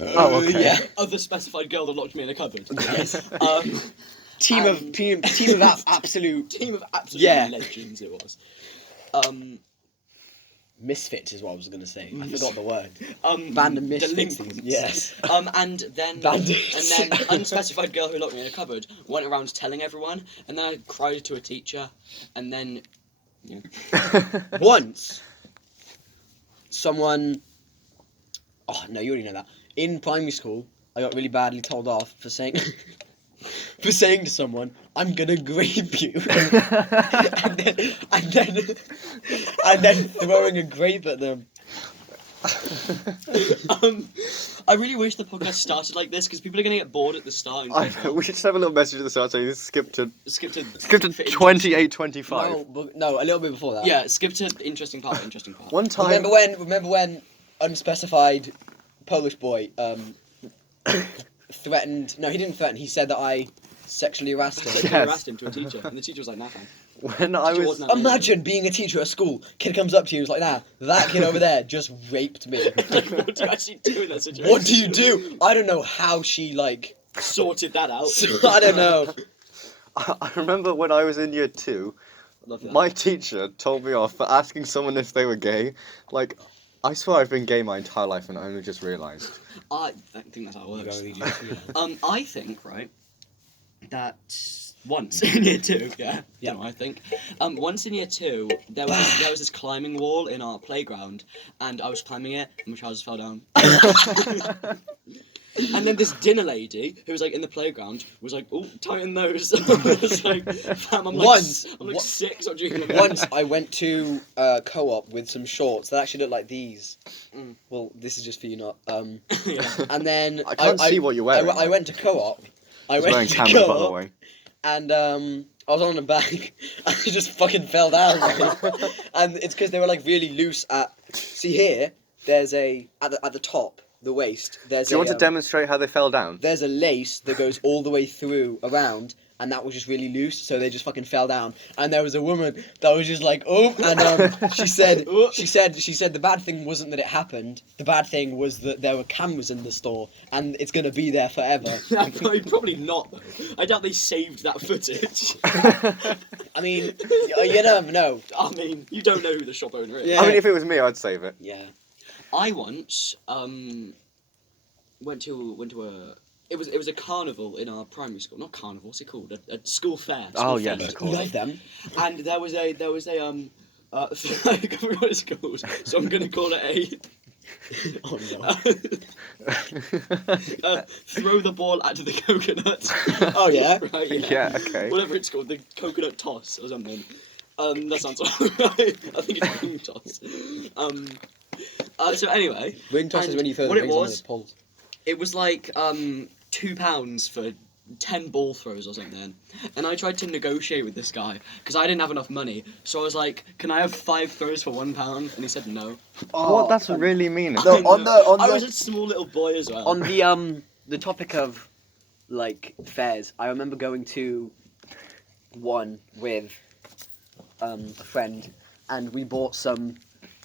Oh, okay. Yeah. other specified girl that locked me in a cupboard. Team of absolute Team of absolute Yeah. legends it was. misfits is what I was gonna say. I forgot the word. Band of misfits. Yes. And then Bandits. unspecified girl who locked me in a cupboard went around telling everyone, and then I cried to a teacher, and then Once, someone. Oh no, you already know that. In primary school, I got really badly told off for saying to someone, "I'm gonna grape you," and then throwing a grape at them. I really wish the podcast started like this because people are gonna get bored at the start. And I know, we should just have a little message at the start saying skip to skip to 28:25. No, a little bit before that. Yeah, skip to interesting part. One time. Remember when unspecified Polish boy threatened? No, he didn't threaten. He said that I sexually harassed him. Sexually Yes. harassed him to a teacher, and the teacher was like, "Nah, fine." When I Teacher was. wasn't Imagine being a teacher at school. Kid comes up to you and is like, "Nah, that kid over there just raped me." Like, what do you actually do in that situation? What do you do? I don't know how she like. Sorted that out. I don't know. I remember when I was in year 2, Love that. my teacher told me off for asking someone if they were gay. Like, I swear I've been gay my entire life and I only just realised. I don't think that's how it works. I think, right, that once in year 2, yeah, Yeah. I think, once in year 2, there was this climbing wall in our playground, and I was climbing it, and my trousers fell down. And then this dinner lady who was like in the playground was like, "Oh, tighten those." I was like, "Fam, I'm like 6 or drinking." Once I went to co-op with some shorts that actually look like these. Mm. Well, this is just for you, not. Yeah. And then I can't see what you're wearing. I went to co-op. I He's went wearing to cameras, by the co-op, way. and I was on the back, and I just fucking fell down. Right? And it's because they were like really loose at. See here, there's a at the top, the waist. There's Do you want to um, demonstrate how they fell down? There's a lace that goes all the way through around, and that was just really loose, so they just fucking fell down. And there was a woman that was just like, "Oh," and she said the bad thing wasn't that it happened. The bad thing was that there were cameras in the store, and it's gonna be there forever. Probably not. I doubt they saved that footage. I mean, you never know. I mean, you don't know who the shop owner is. Yeah. I mean, if it was me, I'd save it. Yeah. I once went to a. It was a carnival in our primary school. Not carnival. What's it called? A school fair. Oh, School yes, fair. of course. Love them. And there was a I can't remember what it's called, so I'm gonna call it Oh no. throw the ball at the coconut. Oh yeah. Right, yeah. Yeah, okay. Whatever it's called, the coconut toss or something. That sounds alright. I think it's ring toss. So anyway, Ring toss is and when you throw what the it rings on was, the poles. it was like £2 for 10 ball throws or something. And I tried to negotiate with this guy because I didn't have enough money. So I was like, "Can I have 5 throws for £1?" And he said no. What? That's really mean. No, I know. on I the- was a small little boy as well. On the topic of like fairs, I remember going to one with a friend, and we bought some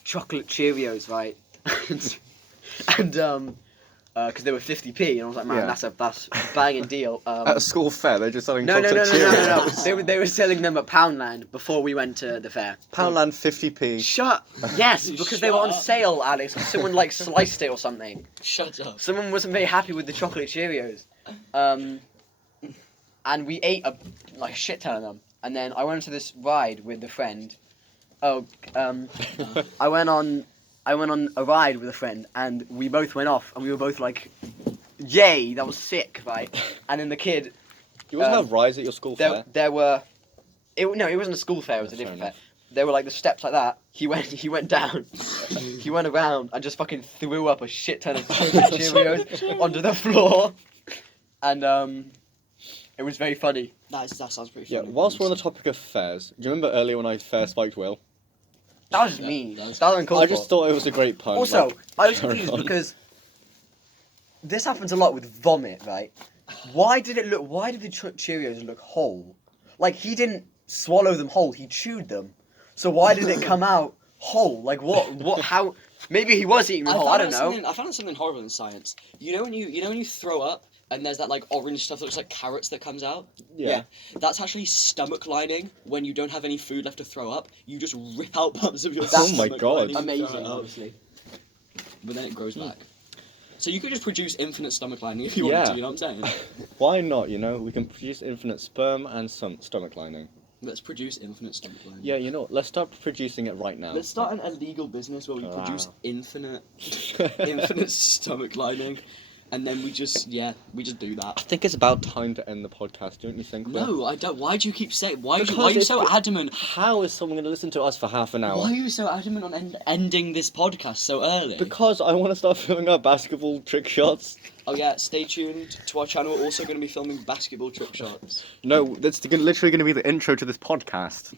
chocolate Cheerios, right? and because they were 50p, and I was like, man, Yeah. that's a banging deal. At a school fair, they're just selling No, no, chocolate no, no, no, no, no. Cheerios. They were selling them at Poundland before we went to the fair. Poundland 50p. Shut. Yes, because they were on Shut up. sale, Alex. Someone like sliced it or something. Shut up. Someone wasn't very happy with the chocolate Cheerios, and we ate a shit ton of them. And then I went to this ride with a friend. I went on a ride with a friend, and we both went off, and we were both like, "Yay, that was sick!" Right? And then the kid, You wasn't have rides at your school fair? there were, it wasn't a school fair. It was a Fair different enough. fair. There were like the steps like that. He went down. He went around and just fucking threw up a shit ton of chocolate Cheerios onto the floor, and it was very funny. That sounds pretty Yeah, funny. whilst we're on the topic of fairs, do you remember earlier when I fair spiked Will? That was just Yeah, mean. that was- That was uncalled I just for. thought it was a great pun. Also, like, I was carry confused on. because this happens a lot with vomit, right? Why did the Cheerios look whole? Like he didn't swallow them whole; he chewed them. So why did it come out whole? Like what? How? Maybe he was eating them whole. I don't know. I found out something horrible in science. You know when you throw up and there's that like orange stuff that looks like carrots that comes out? Yeah. That's actually stomach lining. When you don't have any food left to throw up, you just rip out parts of your Oh stomach. my God. lining and throw Amazing, it out. obviously. But then it grows back. So you could just produce infinite stomach lining if you Yeah. wanted to, you know what I'm saying? Why not, you know? We can produce infinite sperm and some stomach lining. Let's produce infinite stomach lining. Yeah, you know what? Let's start producing it right now. Let's start an illegal business where we produce Wow. infinite stomach lining, and then we just do I that. think it's about time to end the podcast, don't you think? Will? No, I don't. Why do you keep saying? Why are Because you it's so be- adamant? How is someone going to listen to us for half an hour? Why are you so adamant on ending this podcast so early? Because I want to start filming our basketball trick shots. Oh yeah, stay tuned to our channel. We're also going to be filming basketball trick shots. No, that's literally going to be the intro to this podcast.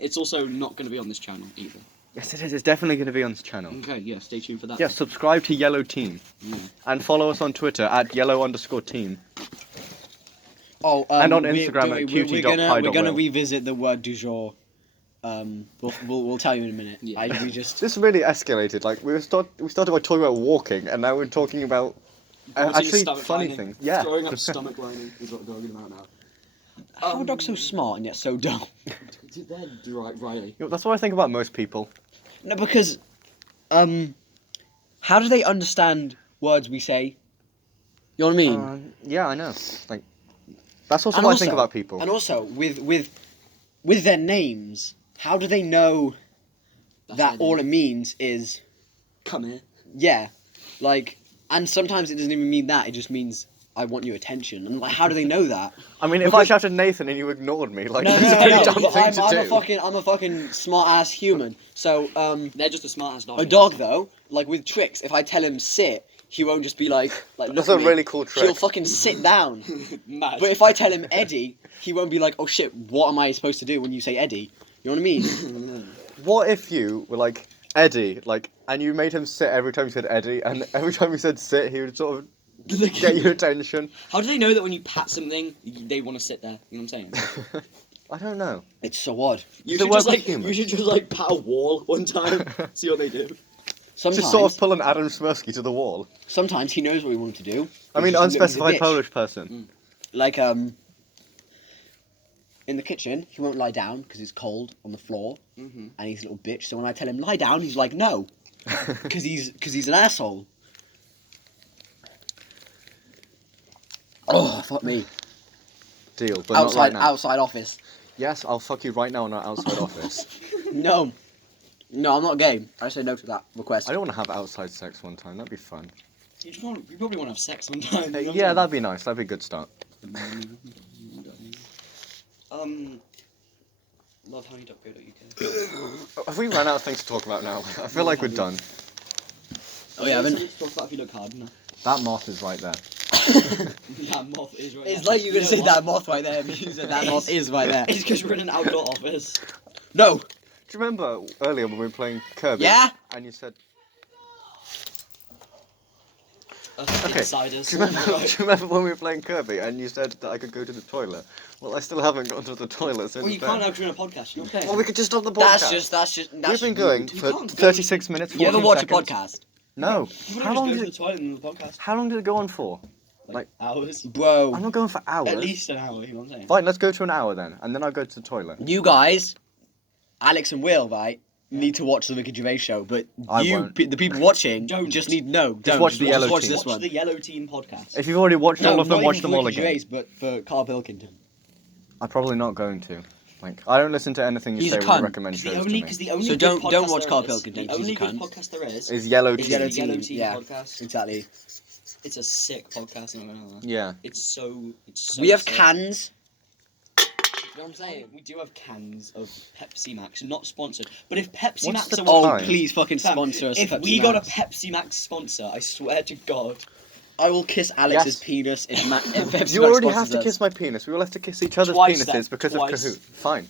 It's also not going to be on this channel either. Yes, it is. It's definitely going to be on this channel. Okay, yeah, stay tuned for that. Yeah, subscribe to Yellow Team. Yeah. And follow us on Twitter at yellow_team. Oh, And on we- Instagram at we're gonna cutie.pi.will. revisit the word du jour. We'll tell you in a minute. Yeah. We just This really escalated. Like we started by talking about walking, and now we're talking about Vomiting actually stomach funny lining. things. Yeah. Throwing up stomach lining is what we're talking about now. how are dogs so smart and yet so dumb? They're Riley. You know, that's what I think about most people. No, because how do they understand words we say? You know what I mean? Yeah, I know. Like that's also And what I think also- about people. And also with their names, how do they know That's that their all name. it means is Come here. yeah, like And sometimes it doesn't even mean that. It just means I want your attention. And like, how do they know that? I mean, if I shouted Nathan and you ignored me, like, No, it's a pretty dumb but thing to do. I'm a fucking smart ass human. So They're just the smartest dog. a dog though, like with tricks, if I tell him sit, he won't just be like That's look a at me. really cool trick. He'll fucking sit down. Mad. But if I tell him Eddie, he won't be like, oh shit, what am I supposed to do when you say Eddie? You know what I mean? What if you were like Eddie, like, and you made him sit every time you said Eddie, and every time you said sit, he would sort of get your attention? How do they know that when you pat something, they want to sit there? You know what I'm saying? I don't know. It's so odd. You They should work just with like humans. you should just like pat a wall one time, see what they do. Sometimes, Just sort of pull an Adam Smirsky to the wall. sometimes he knows what we want to do. I mean, He's just looking at the unspecified dish. Polish person. Like in the kitchen, he won't lie down because it's cold on the floor, Mm-hmm. and he's a little bitch. So when I tell him lie down, he's like no, because he's an asshole. Oh fuck me! Deal, but not right now. Outside office. Yes, I'll fuck you right now in our outside office. No, I'm not gay. I say no to that request. I don't want to have outside sex one time. That'd be fun. You probably want to have sex sometime. you know what Yeah, I'm that'd be nice. That'd be a good start. saying? Lovehoney.co.uk. Have we run out of things to talk about now? I feel like we're done. Oh yeah, I haven't. Let's talk about if you look hard enough. That moth is right there. That moth is right It's there. like you're gonna You say know what? that moth right there. You said that moth is right there. It's because we're in an outdoor office. No. Do you remember earlier when we were playing Kirby? Yeah. And you said, Okay. Insiders. do you remember when we were playing Kirby and you said that I could go to the toilet? Well, I still haven't gone to the toilet since Well, you then. can't now during a podcast. You're okay. Well, we could just stop the podcast. That's We've been going You for can't go- 36 minutes, 14 You ever watch seconds. a podcast, No. You How long, go did to the it, toilet in the podcast? how long did it go on for? Like hours. bro? I'm not going for hours. At least an hour. You know what I'm saying? Fine, let's go to an hour then, and then I'll go to the toilet. You guys, Alex and Will, right, need to watch the Ricky Gervais show, but I you, won't. the people watching, Don't. just need don't watch the Yellow watch Team. this Watch one. the Yellow Team podcast. If you've already watched all of them, not watch even them all Ricky again. Gervais, but for Carl Pilkington. I'm probably not going to. Like, I don't listen to anything you He's say a when cunt. you recommend Because shows the to only, me. cause the only So good don't podcast watch there Carl is- Pilkington, The 'cause he's only a good cunt. podcast there is. Is Yellow Is Team. the Yellow Team yeah. podcast. Exactly. It's a sick podcast. I'm not gonna lie. Yeah. It's so. We have sick. cans. You know what I'm saying? We do have cans of Pepsi Max, not sponsored. But if Pepsi What's Max the are Oh, Fine. please fucking Fam, sponsor us. if Pepsi we got a Max. Pepsi Max sponsor, I swear to God. I will kiss Alex's Yes. penis if, if Pepsi You Max already have sponsors to us. kiss my penis. We will have to kiss each other's Twice penises then. because Twice. of Kahoot. Fine.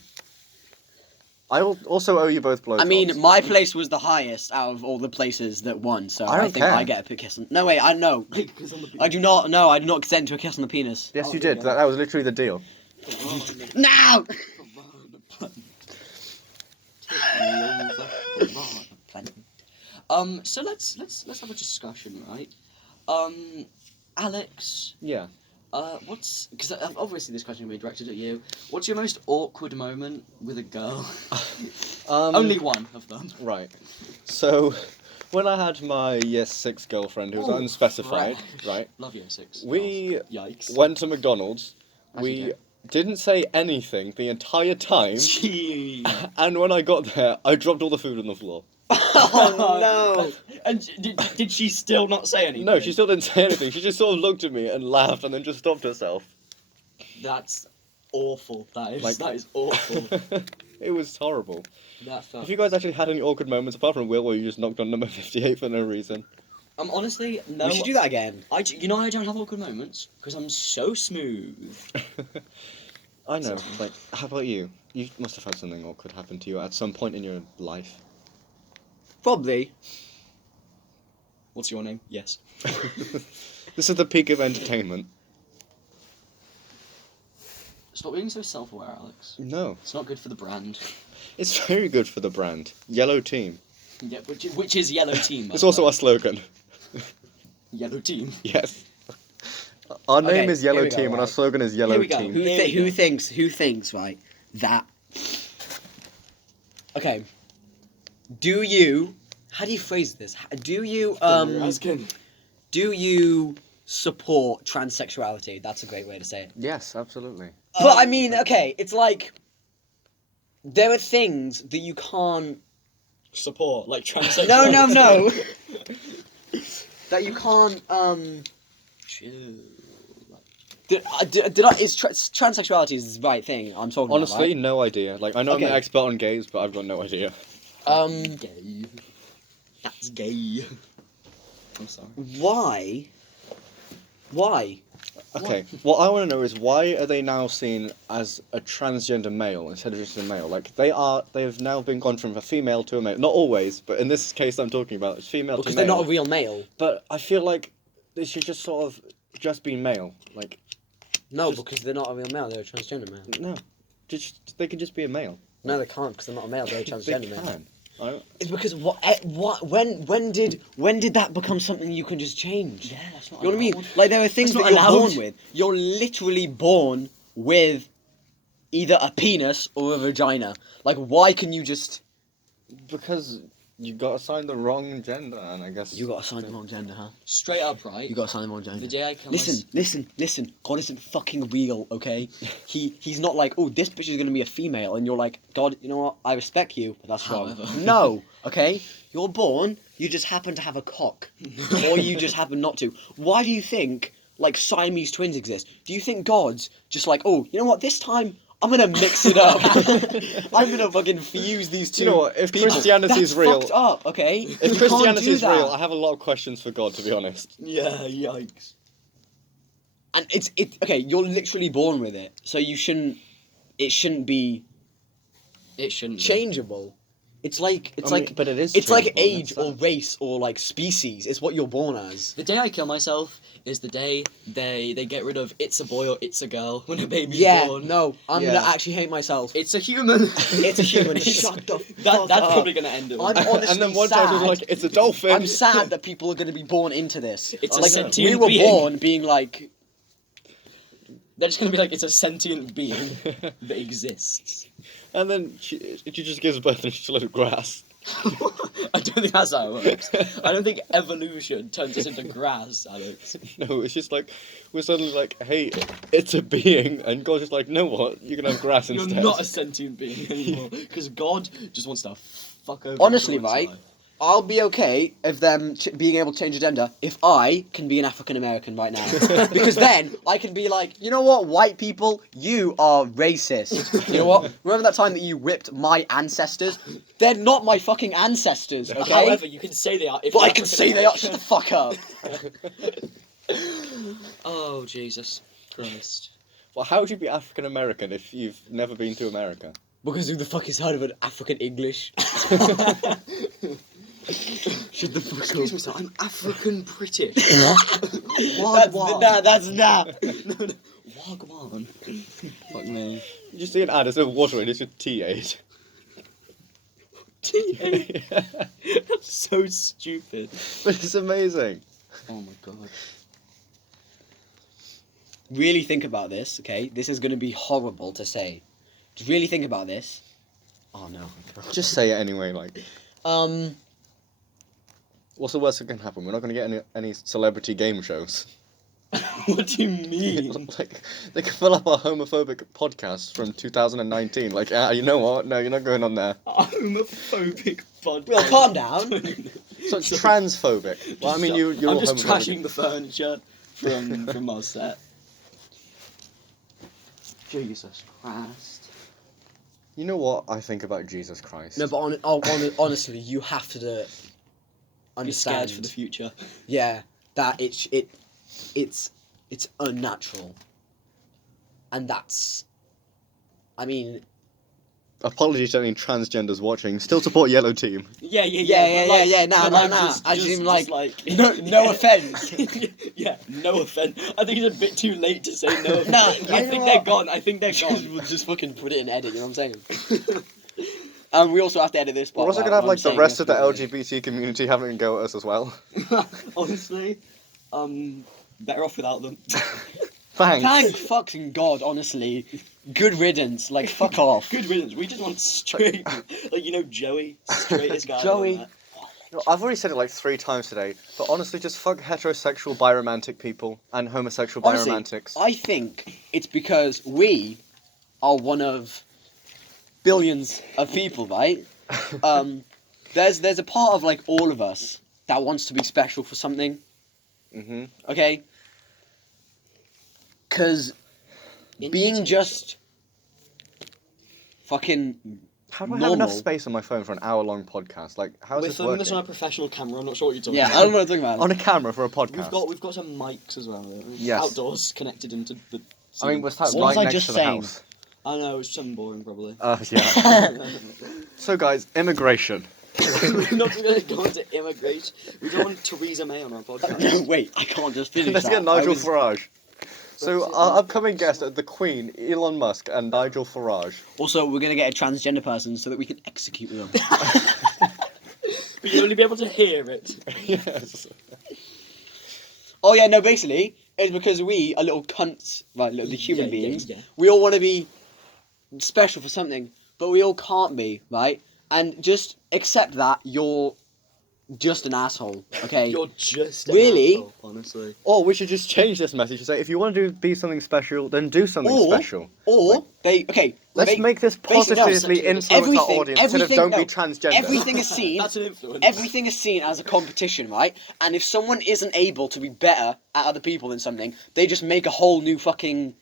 I will also owe you both blowjobs. I mean, my place was the highest out of all the places that won, so I I, don't think care. I get a kiss. No, wait, I know. Because I'm I do not. No, I do not consent to a kiss on the penis. Yes, Oh, you did. yeah. That was literally the deal. No. So let's have a discussion, right? Alex, Yeah. what's because obviously this question will be directed at you. What's your most awkward moment with a girl? Only one of them. Right. So, when I had my Year 6 girlfriend who was Oh, unspecified, fresh. right, Love you, six. we Yikes. went to McDonald's. As you We do. didn't say anything the entire time. Gee. And when I got there, I dropped all the food on the floor. Oh And did she still not say anything? No, she still didn't say anything. She just sort of looked at me and laughed and then just stopped herself. That's awful. That Like- is awful. It was horrible. That felt. Have you guys actually had any awkward moments apart from Will where you just knocked on number 58 for no reason? Honestly, no. We should do that again. You know I don't have awkward moments because I'm so smooth. I know. Like, how about you? You must have had something awkward happen to you at some point in your life. Probably. What's your name? Yes. This is the peak of entertainment. Stop being so self-aware, Alex. No, It's not good for the brand. it's very good for the brand. Yellow Team. Yeah, which is Yellow Team. by It's the also way. our slogan. Yellow Team. Yes. Our name Okay, is Yellow here we go, Team and our right. slogan is Yellow Here we go. Team. Here we go. Who thinks right that? Okay. Do you? How do you phrase this? Do you do you support transsexuality? That's a great way to say it. Yes, absolutely. But I mean, okay, it's like there are things that you can't. support like transsexual. No. There that you can't Chill. did I is transsexuality is the right thing I'm talking Honestly, about, no idea. Like, I know I'm an Okay. expert on gays, but I've got no idea. right? Gay. That's gay. I'm sorry. Why? Okay, what I want to know is why are they now seen as a transgender male instead of just a male? Like, they have now been gone from a female to a male. Not always, but in this case I'm talking about, it's female Because to they're male. not a real male. But I feel like they should just sort of just be male. Like, No, Just- because they're not a real male. They're a transgender male. no, they can just be a male. No, they can't because they're not a male. They're a They transgender male. can. I don't- It's because when did that become something you can just change? Yeah, that's not You know what I mean? allowed. Like there are things That's that not you're born allowed. with. You're literally born with either a penis or a vagina. Like why can you just? Because you got assigned the wrong gender, and I guess You got assigned the wrong gender, huh? Straight up, right? You got assigned the wrong gender. The day I kill Listen. God isn't fucking real, okay? He's not like, oh, this bitch is gonna be a female, and you're like, God, you know what? I respect you, but that's wrong. However. No, okay? You're born. You just happen to have a cock, or you just happen not to. Why do you think like Siamese twins exist? Do you think God's just like, oh, you know what? This time I'm gonna mix it up. I'm gonna fucking fuse these two. You know what, if people. Christianity That's is real- fucked up, okay? You If can't Christianity do is real, that. I have a lot of questions for God, to be honest. Yeah, yikes. And it's okay. You're literally born with it, so you shouldn't. It shouldn't be It shouldn't. be. changeable. It's like But it is. it's like changeable, age that's or that. race or like species. It's what you're born as. The day I kill myself is the day they get rid of it's a boy or it's a girl when a baby's Yeah, born. no, I'm Yeah. gonna actually hate myself. It's a human. It's a human. Shut the fuck That's up. probably gonna end it. I'm with- honestly And then one time it was sad. like, it's a dolphin. I'm sad that people are gonna be born into this. It's a like sentient we were being. born being like, They're just gonna be like, it's a sentient being that exists. And then she just gives birth and she's a load of grass. I don't think that's how it works. I don't think evolution turns us into grass, Alex. No, it's just like, we're suddenly like, hey, it's a being. And God's just like, know what? You can have grass You're instead. not a sentient being anymore because God just wants to fuck over. honestly, everyone's right? life. I'll be okay if them being able to change their gender if I can be an African American right now. Because then I can be like, you know what, white people, you are racist. You know what? Remember that time that you whipped my ancestors? They're not my fucking ancestors, okay? However, you can say they are. If but I you're can African say they are. American. Shut the fuck up. Oh Jesus Christ! Well, how would you be African American if you've never been to America? Because who the fuck has heard of an African English? Shut the fuck Excuse me, sir. I'm African British. That's nah. No. Wagwan. Fuck me. You just see an ad, it's a water and it's just T8. That's so stupid. But it's amazing. Oh my god. Really think about this, okay? This is going to be horrible to say. Just really think about this. Oh no. Just say it anyway, like, Um. what's the worst that can happen? We're not going to get any celebrity game shows. What do you mean? Like, they can fill up our homophobic podcast from 2019. Like, you know what? No, you're not going on there. Homophobic podcast. Well, calm down. So it's transphobic. Well, I mean, you're I'm all just homophobic. trashing the furniture from our set. Jesus Christ. You know what I think about Jesus Christ? No, but honestly, you have to Be understand. scared for the future. Yeah, that it's unnatural, and that's. I mean, Apologies to any transgenders watching. Still support Yellow Team. Yeah. Nah. Just- I just just mean like, like no offense. Yeah, no offense. I think it's a bit too late to say no offense. Nah, I you think know they're what? gone. I think they're gone. We'll just fucking put it in edit. You know what I'm saying? We also have to edit this. We're part also out gonna have when like I'm the saying rest this, of the but, like, LGBT community having a go at us as well. Honestly, better off without them. Thanks. Thank fucking God, honestly. Good riddance. Like, fuck off. Good riddance. We just want straight, like Joey, straightest guy. Joey. on that. No, I've already said it like 3 times today, but honestly, just fuck heterosexual biromantic people and homosexual Honestly, biromantics. I think it's because we are one of billions of people, right? There's a part of like all of us that wants to be special for something. Mm-hmm. Okay? Because India being takes just fucking How do I have enough normal. space on my phone for an hour-long podcast? Like, how is We're this filming working? this on a professional camera. I'm not sure what you're talking Yeah, about. I don't know what I'm talking about. On a camera for a podcast. We've got some mics as well. Yes. Outdoors, connected into the. I mean, we're sat What was right I next just to the saying? house. I know it's something boring, probably. Yeah. So, guys, immigration. We're not going to go into immigration. We don't want Theresa May on our podcast. Wait, I can't just finish Let's that. get Nigel I was- Farage. So, our upcoming guest, the Queen, Elon Musk, and Nigel Farage. Also, we're gonna get a transgender person so that we can execute them. But you'll only be able to hear it. Yes. Oh yeah, no, basically, it's because we are little cunts, right, the human Yeah, beings. yeah. We all want to be special for something, but we all can't be, right? And just accept that you're just an asshole, okay? You're just Really? an asshole, honestly. Or we should just change this message and say, if you want to be something special, then do something Or- special. Or okay, Let's make this basically, no, positively influence our everything- audience instead of everything- don't no, be transgender. everything is seen. That's an influence. Everything is seen as a competition, right? And if someone isn't able to be better at other people than something, they just make a whole new fucking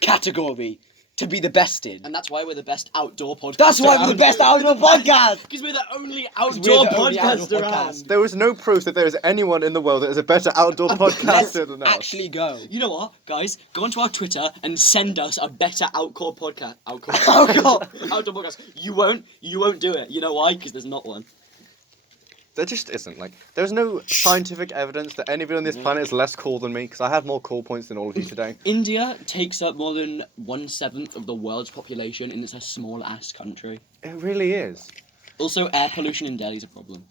category to be the best in. And that's why we're the best outdoor podcast. That's why we're the best outdoor podcast. Because we're the only we're outdoor the only podcast outdoor around. podcast. There is no proof that there is anyone in the world that is a better outdoor Let's podcaster than us. actually go. You know what, guys? Go onto our Twitter and send us a better outdoor podcast. Outdoor podcast. You won't do it. You know why? Because there's not one. There just isn't. Like, there's no scientific evidence that anybody on this planet is less cool than me, because I have more cool points than all of you today. India takes up more than 1/7 of the world's population, and it's a small ass country. It really is. Also, air pollution in Delhi is a problem.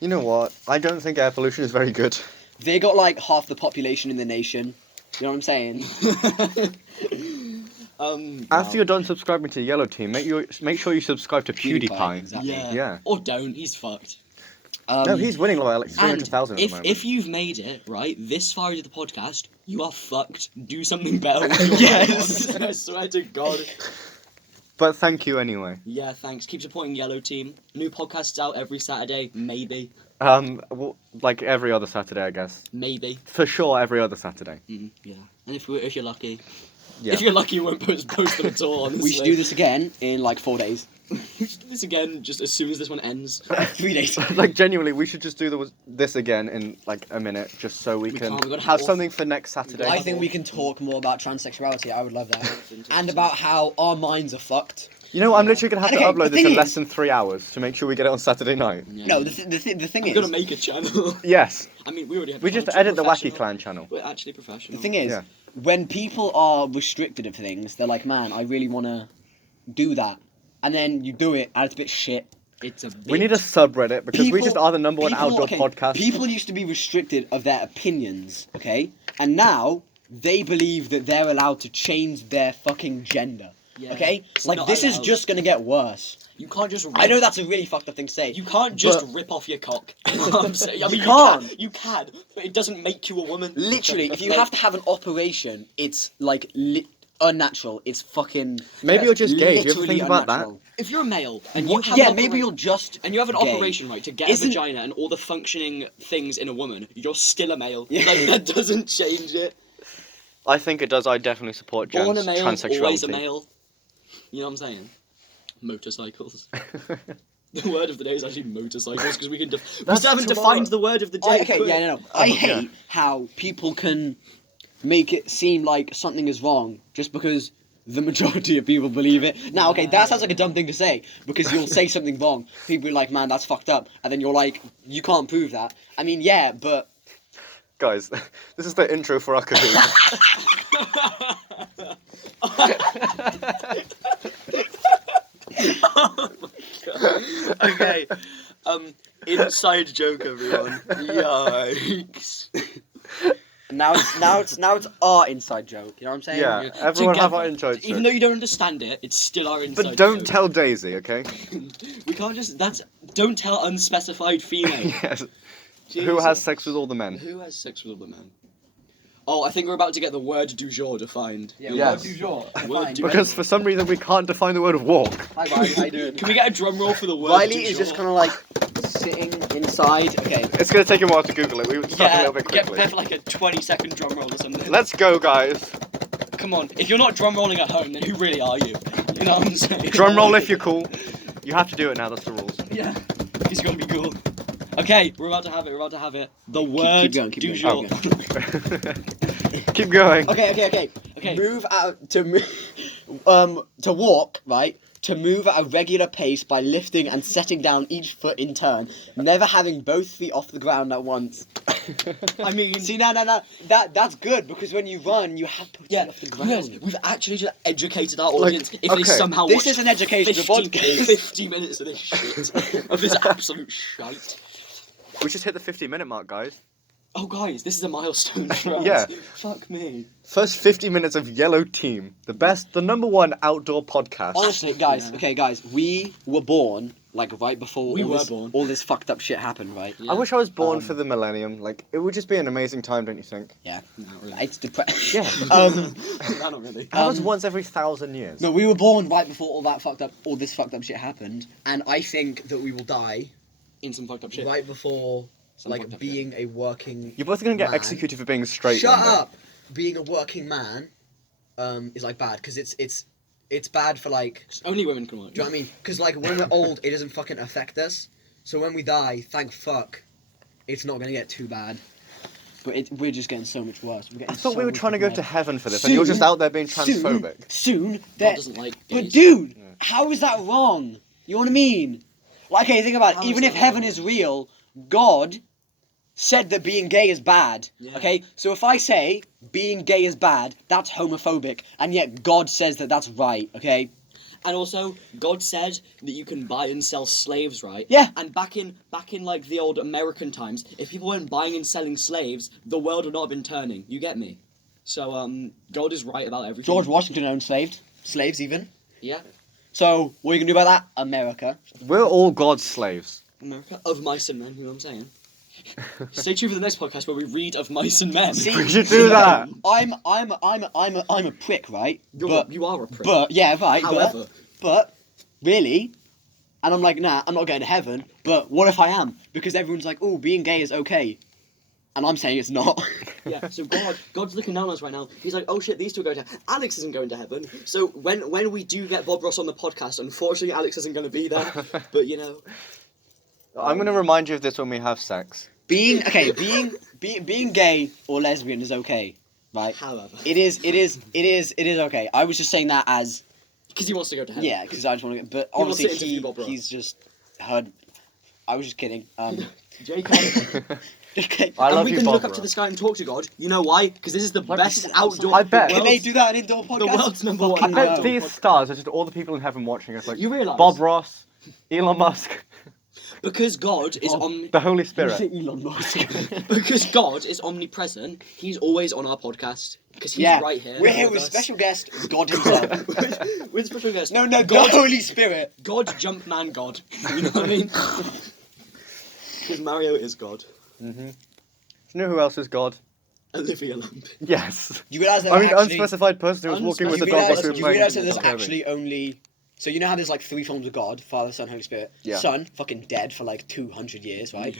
You know what? I don't think air pollution is very good. They got like half the population in the nation. You know what I'm saying? After you're done subscribing to Yellow Team, make sure you subscribe to PewDiePie. Exactly. Yeah. Yeah. Or don't. He's fucked. No, he's winning like 300,000 at the if moment. if you've made it right this far into the podcast, you are fucked. Do something better. With your Yes. podcast. I swear to God. But thank you anyway. Yeah, thanks. Keep supporting Yellow Team. New podcasts out every Saturday. Maybe. Like every other Saturday, I guess. Maybe. For sure, every other Saturday. Yeah. And if you're lucky. Yeah. If you're lucky, you won't post them at all. Honestly. We should do this again in like 4 days. We should do this again just as soon as this one ends. 3 days. Like genuinely, we should just do this again in like a minute, just so we can can't, we gotta have have something for next Saturday. I think we can talk more about transsexuality. I would love that. And about how our minds are fucked. You know, I'm literally gonna have Okay, to upload the this in thing less is- than 3 hours to make sure we get it on Saturday night. Yeah. No, the thing I'm is, gonna make a channel. Yes, I mean, we already have. we just content, edit the Wacky professional. Clan channel. We're actually professional. the thing is, Yeah. when people are restricted of things, they're like, man, I really want to do that. And then you do it, and it's a bit shit. It's a bit... We need a subreddit because we just are the number one people- outdoor okay, podcast. People used to be restricted of their opinions, okay? And now they believe that they're allowed to change their fucking gender. Yeah, Okay? it's Like, not this is allowed. just gonna get worse. You can't just. I know that's a really fucked up thing to say. You can't just But- rip off your cock. You know what I'm saying? I mean, You can't. You can, but it doesn't make you a woman. Literally, if you Like, have to have an operation, it's like unnatural. It's fucking. Maybe you're just gay. Do you ever literally think about that? unnatural. if you're a male and What- you have yeah, an maybe opera- you're just. and you have an gay. operation right to get Isn't- a vagina and all the functioning things in a woman, you're still a male. Yeah. Like that doesn't change it. I think it does. I definitely support Born a male, transsexuality. always a male. You know what I'm saying? Motorcycles. The word of the day is actually motorcycles because we can. We That's still haven't tomorrow. defined the word of the day. Okay, yeah, no. I hate how people can make it seem like something is wrong just because the majority of people believe it. Now, okay, that sounds like a dumb thing to say because you'll say something wrong. People be like, man, that's fucked up. And then you're like, you can't prove that. I mean, yeah, but. Guys, this is the intro for our Kahoot. Okay. Inside joke, everyone. Yikes. Now it's our inside joke. You know what I'm saying? Yeah, everyone have our Together. inside Even though you don't understand it, it's still our inside But don't joke. tell Daisy, okay? We can't just. Don't tell unspecified female. Yes. Who has sex with all the men? Who has sex with all the men? Oh, I think we're about to get the word du jour defined. Yeah, Yes. what do you draw? Word Fine. du- Because for some reason we can't define the word walk. Hi, Riley, how you doing? Can we get a drum roll for the word Riley du is jour? just kind of like sitting inside. Okay. It's gonna take him a while to Google it. We start a Yeah, little bit get quickly. prepared for like a 20-second drum roll or something. Let's go, guys. Come on, if you're not drum rolling at home, then who really are you? You know what I'm saying? Drum roll if you're cool. You have to do it now. That's the rules. Yeah, he's gonna be cool. Okay, we're about to have it. The word going, du going, jour. Keep going. Okay. Okay. Move out to to walk, right? To move at a regular pace by lifting and setting down each foot in turn, never having both feet off the ground at once. I mean, See, no. That's good because when you run, you have to put yeah, it off the yes, ground. we've actually just educated our Like, audience. If okay, they somehow this watch is an educational 50 podcast. 50 minutes of this shit, of this absolute shite. We just hit the 50-minute mark, guys. Oh, guys, this is a milestone for us. Yeah. Fuck me. First 50 minutes of Yellow Team, the number one outdoor podcast. Honestly, guys. Yeah. Okay, guys. We were born like right before We all were this, born. all this fucked up shit happened, right? Yeah. I wish I was born Um, for the millennium. Like, it would just be an amazing time, don't you think? Not really. It's depressing. Yeah. No, not really. Happens Um, once every 1,000 years. No, we were born right before all this fucked up shit happened, and I think that we will die In some fucked up shit. right before, Some fucked like, up being a working. You're both gonna get man. executed for being straight. Shut one day. up! Being a working man, is like bad because it's bad for like. Only women can work. Do you know what I mean? Because like when we're old, it doesn't fucking affect us. So when we die, thank fuck, it's not gonna get too bad. But we're just getting so much worse. We're getting I thought so we were much trying to go worse. to heaven for this, and you're Soon- just out there being transphobic. Soon, God that. doesn't like But gays. dude, how is that wrong? You know what I mean? Like, okay, think about it. How Even is if that heaven wrong? is real, God said that being gay is bad. Yeah. Okay, so if I say being gay is bad, that's homophobic, and yet God says that that's right. Okay. And also, God said that you can buy and sell slaves, right? Yeah. And back in like the old American times, if people weren't buying and selling slaves, the world would not have been turning. You get me? So God is right about everything. George Washington owned slaves even. Yeah. So what are you gonna do about that, America? We're all God's slaves. America of mice and men. You know what I'm saying? Stay tuned for the next podcast where we read of mice and men. See, We should do that. I'm a prick, right? You are a prick. But yeah, right. However, But really, and I'm like, nah, I'm not going to heaven. But what if I am? Because everyone's like, oh, being gay is okay, and I'm saying it's not. yeah. So God's looking down on us right now. He's like, oh shit, these two are going to. Alex isn't going to heaven. So when we do get Bob Ross on the podcast, unfortunately, Alex isn't going to be there. But you know. I'm gonna remind you of this when we have sex. being gay or lesbian is okay, right? However. It is okay. I was just saying that as Because he wants to go to heaven. yeah, because I just want to. But He wants to obviously interview Bob Ross. he's just heard. I was just kidding. JK. Okay. I And love we you, can look Barbara. up to the sky and talk to God. You know why? Because this is the Like, best this is outdoor. I bet. the Can they world's- do that in indoor podcast? The world's number one. I bet No. these stars are just all the people in heaven watching us. Like You realise? Bob Ross, Elon Musk, Because God is the Holy Spirit. Elon Musk. Because God is omnipresent. He's always on our podcast. Because he's Yeah, right here. we're here with special guest God himself. with special guest. No, the God, Holy Spirit. God, Jumpman God. You know what I mean? Because Mario is God. Do you know who else is God? Olivia Lamb. Yes. You realise that I mean, actually, unspecified person who was walking with you the dog while realise, she was you playing realise that there's with Kirby. actually only. So you know how there's like 3 forms of God: Father, Son, Holy Spirit. Yeah. Son, fucking dead for like 200 years, right?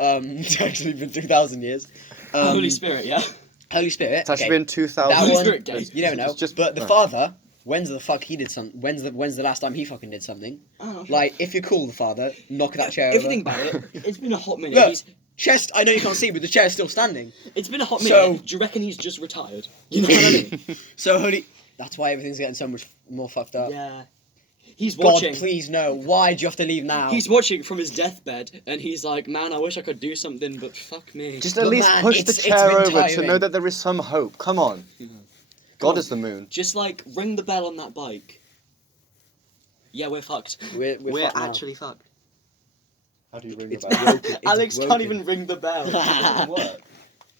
It's actually been 2,000 years. Holy Spirit, yeah. Holy Spirit. It's actually okay. been 2,000. That Holy one, Spirit gay. you never know. It's just- but the no. Father, when's the fuck he did something? When's the last time he fucking did something? Oh, Like, if you're cool, the Father, knock that chair if you over. think about it, it's been a hot minute. Look, He's, chest. I know you can't see, but the chair's still standing. it's been a hot minute. So- Do you reckon he's just retired? You know what I mean? So holy. That's why everything's getting so much more fucked up. Yeah. He's God, watching. please no. Why do you have to leave now? He's watching from his deathbed, and he's like, "Man, I wish I could do something, but fuck me." Just at But least man, push the it's chair been over to tiring. know that there is some hope. Come on. God is the moon. Just like ring the bell on that bike. Yeah, we're fucked. We're fucked now. actually fucked. How do you ring It's the bell? broken. It's Alex can't broken. even ring the bell. It doesn't work.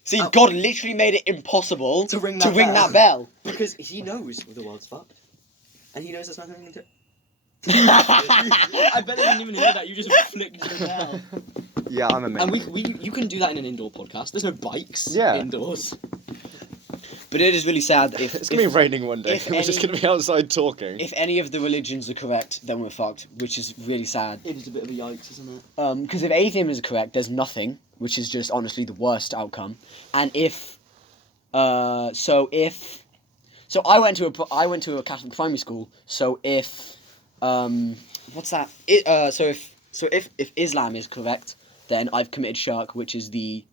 See, Oh. God literally made it impossible To ring that that bell. Because he knows the world's fucked, and he knows there's nothing to. I bet they didn't even hear that. You just flicked the bell. Yeah, I'm a And man. you can do that in an indoor podcast. There's no bikes Yeah. indoors. But it is really sad if It's gonna be raining one day. if We're just any- gonna be outside talking. if any of the religions are correct, then we're fucked, which is really sad. It is a bit of a yikes, isn't it? Because if atheism is correct, there's nothing, which is just honestly the worst outcome. And if, so I went to a Catholic primary school. So if, what's that? So if Islam is correct, then I've committed shirk, which is the,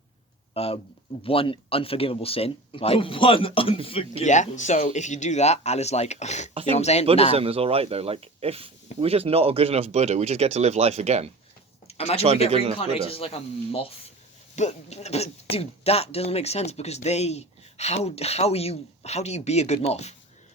one unforgivable sin, right? One unforgivable. Yeah. So if you do that, Allah's like, you know what I'm saying? Buddhism Nah. is alright though. Like, if we're just not a good enough Buddha, we just get to live life again. Imagine Try we and be get good enough reincarnated Buddha. as like a moth. But dude, that doesn't make sense because how do you be a good moth?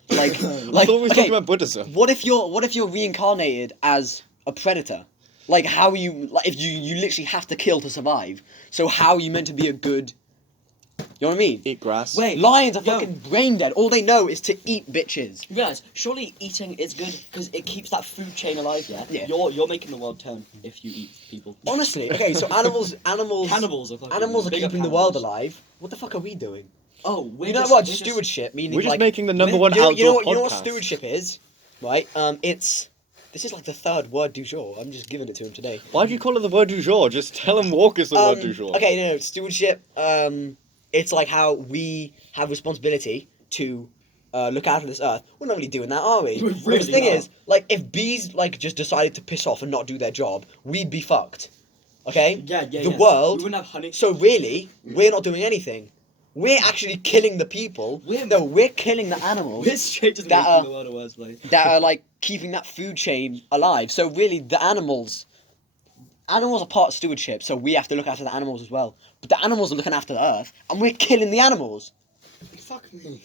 Like I thought we were okay, talking about Buddhism. what if you're reincarnated as a predator? Like how are you like if you literally have to kill to survive? So how are you meant to be a good? You know what I mean? Eat grass. Wait. Lions are Yo. fucking brain dead. All they know is to eat bitches. Realize, surely eating is good because it keeps that food chain alive. Yeah. Yeah. You're making the world turn if you eat people. Honestly, okay. So animals Cannibals are fucking animals are big up keeping the world cannibals. alive. What the fuck are we doing? Oh, we're You know just, what? we're just- Stewardship, meaning We're just like making the number one you know, outdoor you know what podcast. stewardship is, right? This is like the third word du jour. I'm just giving it to him today. Why do you call it the word du jour? Just tell him walk is the word du jour. Okay, no, stewardship. It's like how we have responsibility to look after this earth. We're not really doing that, are we? We're Because really the thing not. is, like, if bees like just decided to piss off and not do their job, we'd be fucked. Okay? Yeah. The We world. wouldn't have honey. So really, we're not doing anything. We're actually killing the people. We're killing the animals. We're straight to the that making the world a worse place. that are like keeping that food chain alive. So really, the animals are part of stewardship. So we have to look after the animals as well. But the animals are looking after the earth, and we're killing the animals. Fuck me.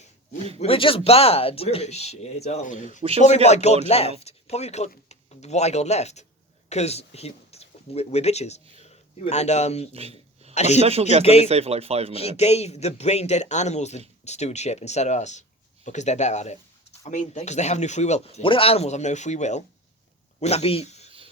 We're just bad. We're a bit shit, aren't we? We should Probably get why a porn God channel. left. Why God left. Because we're bitches. And and A special guest let me say for like 5 minutes. he gave the brain dead animals the stewardship instead of us because they're better at it. I mean, Because they have no free will. What if animals have no free will? Wouldn't that be?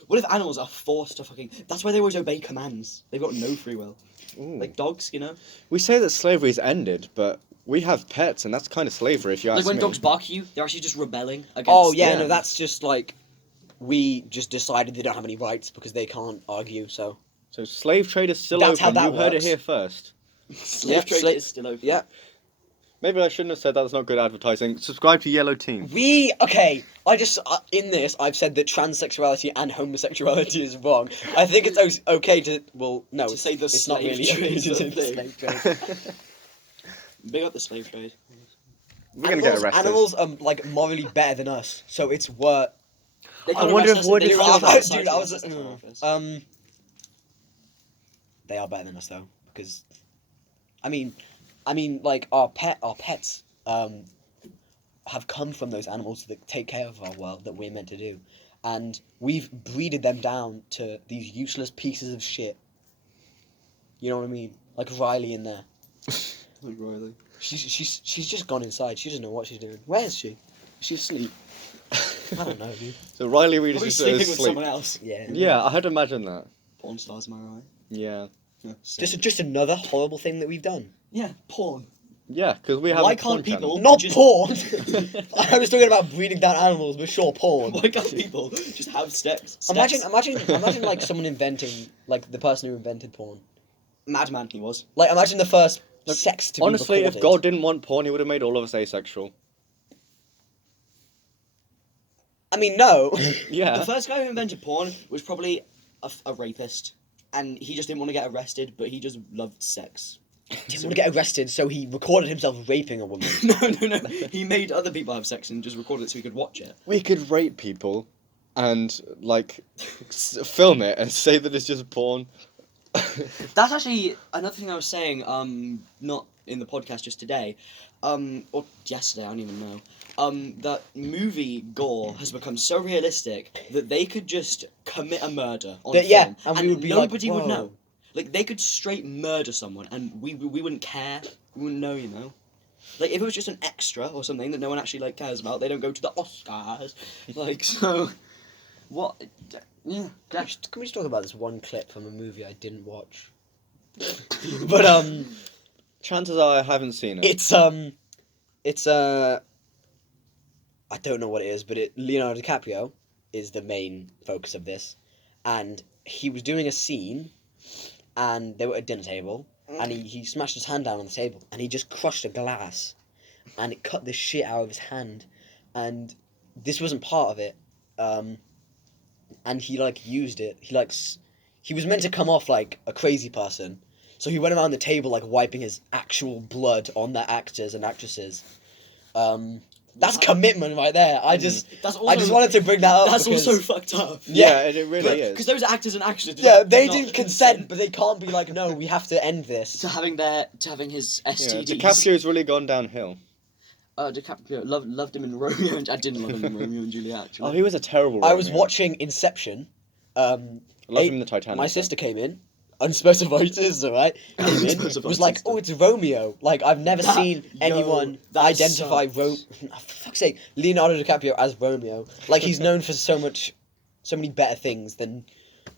What if animals are forced to fucking? That's why they always obey commands. They've got no free will. Ooh. Like dogs, you know. We say that slavery's ended, but we have pets, and that's kind of slavery if you ask Like when me. dogs bark at you, they're actually just rebelling against. Oh yeah, yeah. no, that's just like we just decided they don't have any rights because they can't argue. So So slave trade is still That's how open. that You heard it works. here first. Slave Yeah, trade sla- is still open. yeah. Maybe I shouldn't have said that. That's not good advertising. Subscribe to Yellow Team. I just in this I've said that transsexuality and homosexuality is wrong. I think it's okay to no, To say the it's not slave really trade okay is to a say the thing. slave trade. Big up the slave trade. We're gonna get arrested. Animals are like morally better than us, so it's worth. They I can't wonder arrest if us, wood they is can't still- arrest us, Dude, I was arrest us in our office. They are better than us though, because I mean like our pets have come from those animals that take care of our world that we're meant to do, and we've breeded them down to these useless pieces of shit. You know what I mean? Like Riley in there. Like Riley. She's just gone inside. She doesn't know what she's doing. Where is she? She's asleep. I don't know, dude. So Riley Reid is Probably just sleeping with asleep. someone else. Yeah. Yeah, I had to imagine that. Porn stars, am I right? Yeah. Yeah. Just another horrible thing that we've done. Yeah, porn. Yeah, because we have Why a porn can't people- channel. Not Just- porn. I was talking about breeding down animals, but sure, porn. Why can't people just have sex? Imagine like someone inventing, like the person who invented porn. Madman he was. Like imagine the first Look, sex to Honestly, be if recorded. God didn't want porn, he would have made all of us asexual. I mean, no. The Yeah. first guy who invented porn was probably a rapist, and he just didn't want to get arrested, but he just loved sex. Didn't want to get arrested, so he recorded himself raping a woman. No. He made other people have sex and just recorded it so he could watch it. We could rape people and, like, film it and say that it's just porn. That's actually another thing I was saying. Not in the podcast, just today, or yesterday. I don't even know. That movie gore has become so realistic that they could just commit a murder on film, and we would be like, nobody would "Whoa." know. Like they could straight murder someone, and we wouldn't care. We wouldn't know, you know. Like if it was just an extra or something that no one actually like cares about, they don't go to the Oscars. Like so, what? Yeah. Can we just talk about this one clip from a movie I didn't watch? But Chances are I haven't seen it. it's It's I don't know what it is, but Leonardo DiCaprio is the main focus of this, and he was doing a scene, and they were at a dinner table, and he smashed his hand down on the table, and he just crushed a glass, and it cut the shit out of his hand, and this wasn't part of it, and he like used it. He was meant to come off like a crazy person, so he went around the table like wiping his actual blood on the actors and actresses. That's commitment right there. I just wanted to bring that up. That's because, also fucked up. Yeah, it really is. Because those actors and actresses. Yeah, they did not didn't consent, but they can't be like, no, we have to end this. to having his Yeah, STDs. DiCaprio's really gone downhill. DiCaprio loved him in Romeo, and I didn't love him in Romeo and Juliet. Actually, Oh, he was a terrible. I was Romeo. watching Inception. I love him in the Titanic. My sister came in. Unspecified sister, right? Came in, Unspecified was like, sister. "Oh, it's Romeo." Like I've never seen Yo, anyone that identify sucks. for fuck's sake, Leonardo DiCaprio as Romeo. Like he's known for so many better things than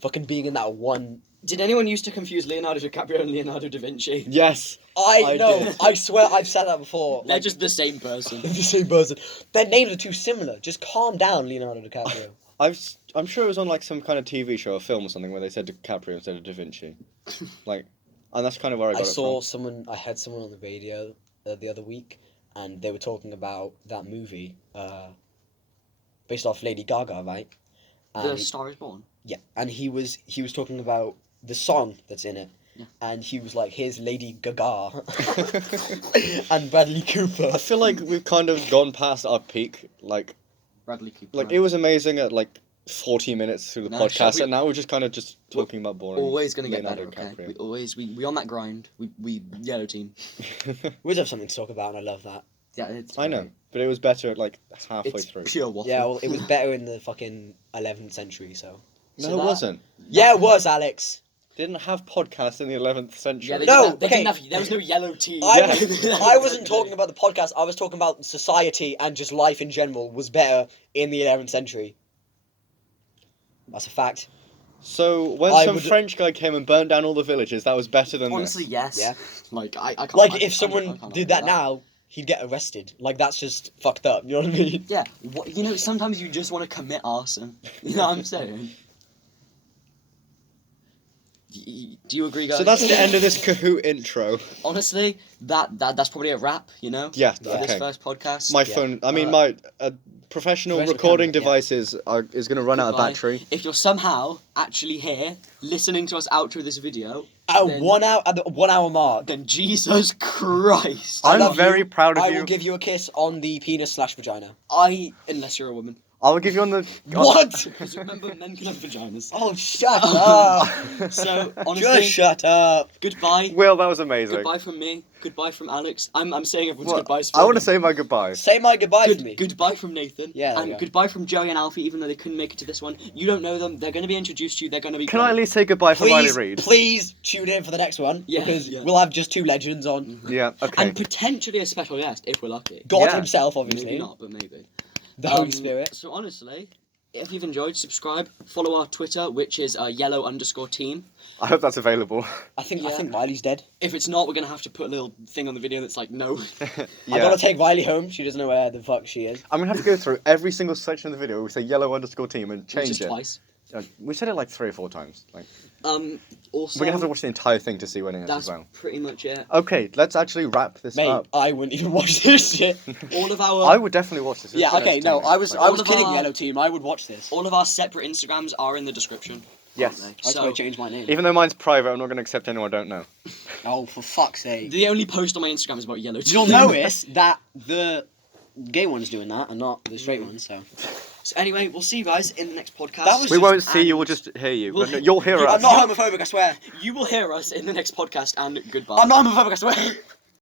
fucking being in that one. Did anyone used to confuse Leonardo DiCaprio and Leonardo da Vinci? Yes. I know. did. I swear, I've said that before. They're Like, just the same person. the same person. Their names are too similar. Just calm down, Leonardo DiCaprio. I'm sure it was on like some kind of TV show or film or something where they said DiCaprio instead of Da Vinci. Like, and that's kind of where I got I it saw from. someone. I heard someone on the radio the other week, and they were talking about that movie, based off Lady Gaga, right? The And Star is Born. yeah, and he was talking about the song that's in it, Yeah. and he was like, "Here's Lady Gaga," and Bradley Cooper. I feel like we've kind of gone past our peak. Like Bradley Cooper. it was amazing at like 40 minutes through the No, shall podcast, we- and now we're just kind of just talking about boring. always gonna get Leonardo better. Okay, DiCaprio. we on that grind. We yellow team. We have something to talk about, and I love that. Yeah, it's I know, but it was better at like halfway It's through. pure waffle. Yeah, well, it was better in the fucking 11th century, so. No, So it that- wasn't. Yeah, it was, Alex. Didn't have podcasts in the 11th century. Yeah, they No, didn't have, they okay. didn't have, there was no yellow tea. I wasn't talking about the podcast. I was talking about society and just life in general was better in the 11th century. That's a fact. So when I some would- French guy came and burned down all the villages, that was better than Honestly, this. yes. Yeah. Like I can't. Like, I if can't someone argue did that now, he'd get arrested. Like, that's just fucked up. You know what I mean? Yeah. What, sometimes you just want to commit arson. You know what I'm saying? Do you agree, guys? So that's the end of this Kahoot intro. Honestly, that's probably a wrap. You know. Yeah, For okay. this first podcast. My Yeah. phone, I mean, Uh, my professional professional recording camera, yeah. devices is going to run out of Goodbye. battery. If you're somehow actually here listening to us outro this video, At then- 1 hour, at the 1 hour mark, then Jesus Christ. I I'm love very you. proud of I you. will give you a kiss on the penis/vagina. Unless you're a woman. I will give you on the. What? Because remember, men can have vaginas. Oh, shut up! So, Just honestly, shut up. goodbye. Will, that was amazing. Goodbye from me. Goodbye from Alex. I'm saying everyone's Well, goodbyes. I want to to say my goodbyes. Say my goodbye to me. Goodbye from Nathan. Yeah, there And we go. goodbye from Joey and Alfie, even though they couldn't make it to this one. You don't know them. They're going to be introduced to you. They're going to be. Can I at least say goodbye for Riley Please, Reid? please tune in for the next one Yeah, because yeah. we'll have just two legends on. Yeah, okay. And potentially a special guest if we're lucky. God Yeah. himself, obviously. Maybe not, but maybe. The Holy Spirit. So honestly, if you've enjoyed, subscribe. Follow our Twitter, which is yellow_team. I hope that's available. I think Yeah. Riley's dead. If it's not, we're gonna have to put a little thing on the video that's like no. I Yeah. gotta take Riley home. She doesn't know where the fuck she is. I'm going to have to go through every single section of the video where we say yellow_team and change Just it. twice. We said it like 3 or 4 times. Like, Also, we're going to have to watch the entire thing to see when it is that's as well. pretty much it. Okay, let's actually wrap this Mate, up. I wouldn't even watch this shit. All of our I would definitely watch this. It's Yeah, been okay, no, entertaining. I was all of kidding, our- Yellow Team. I would watch this. all of our separate Instagrams are in the description. Yes. aren't I they? just gotta So change my name. Even though mine's private, I'm not going to accept anyone I don't know. Oh, for fuck's sake. the only post on my Instagram is about yellow. You'll notice that the gay one's doing that and not the straight one, so. So anyway, we'll see you guys in the next podcast. That was We just- won't see you, and we'll just hear you. We'll- But no, you'll hear us. I'm not homophobic, I swear. You will hear us in the next podcast, and goodbye. I'm not homophobic, I swear.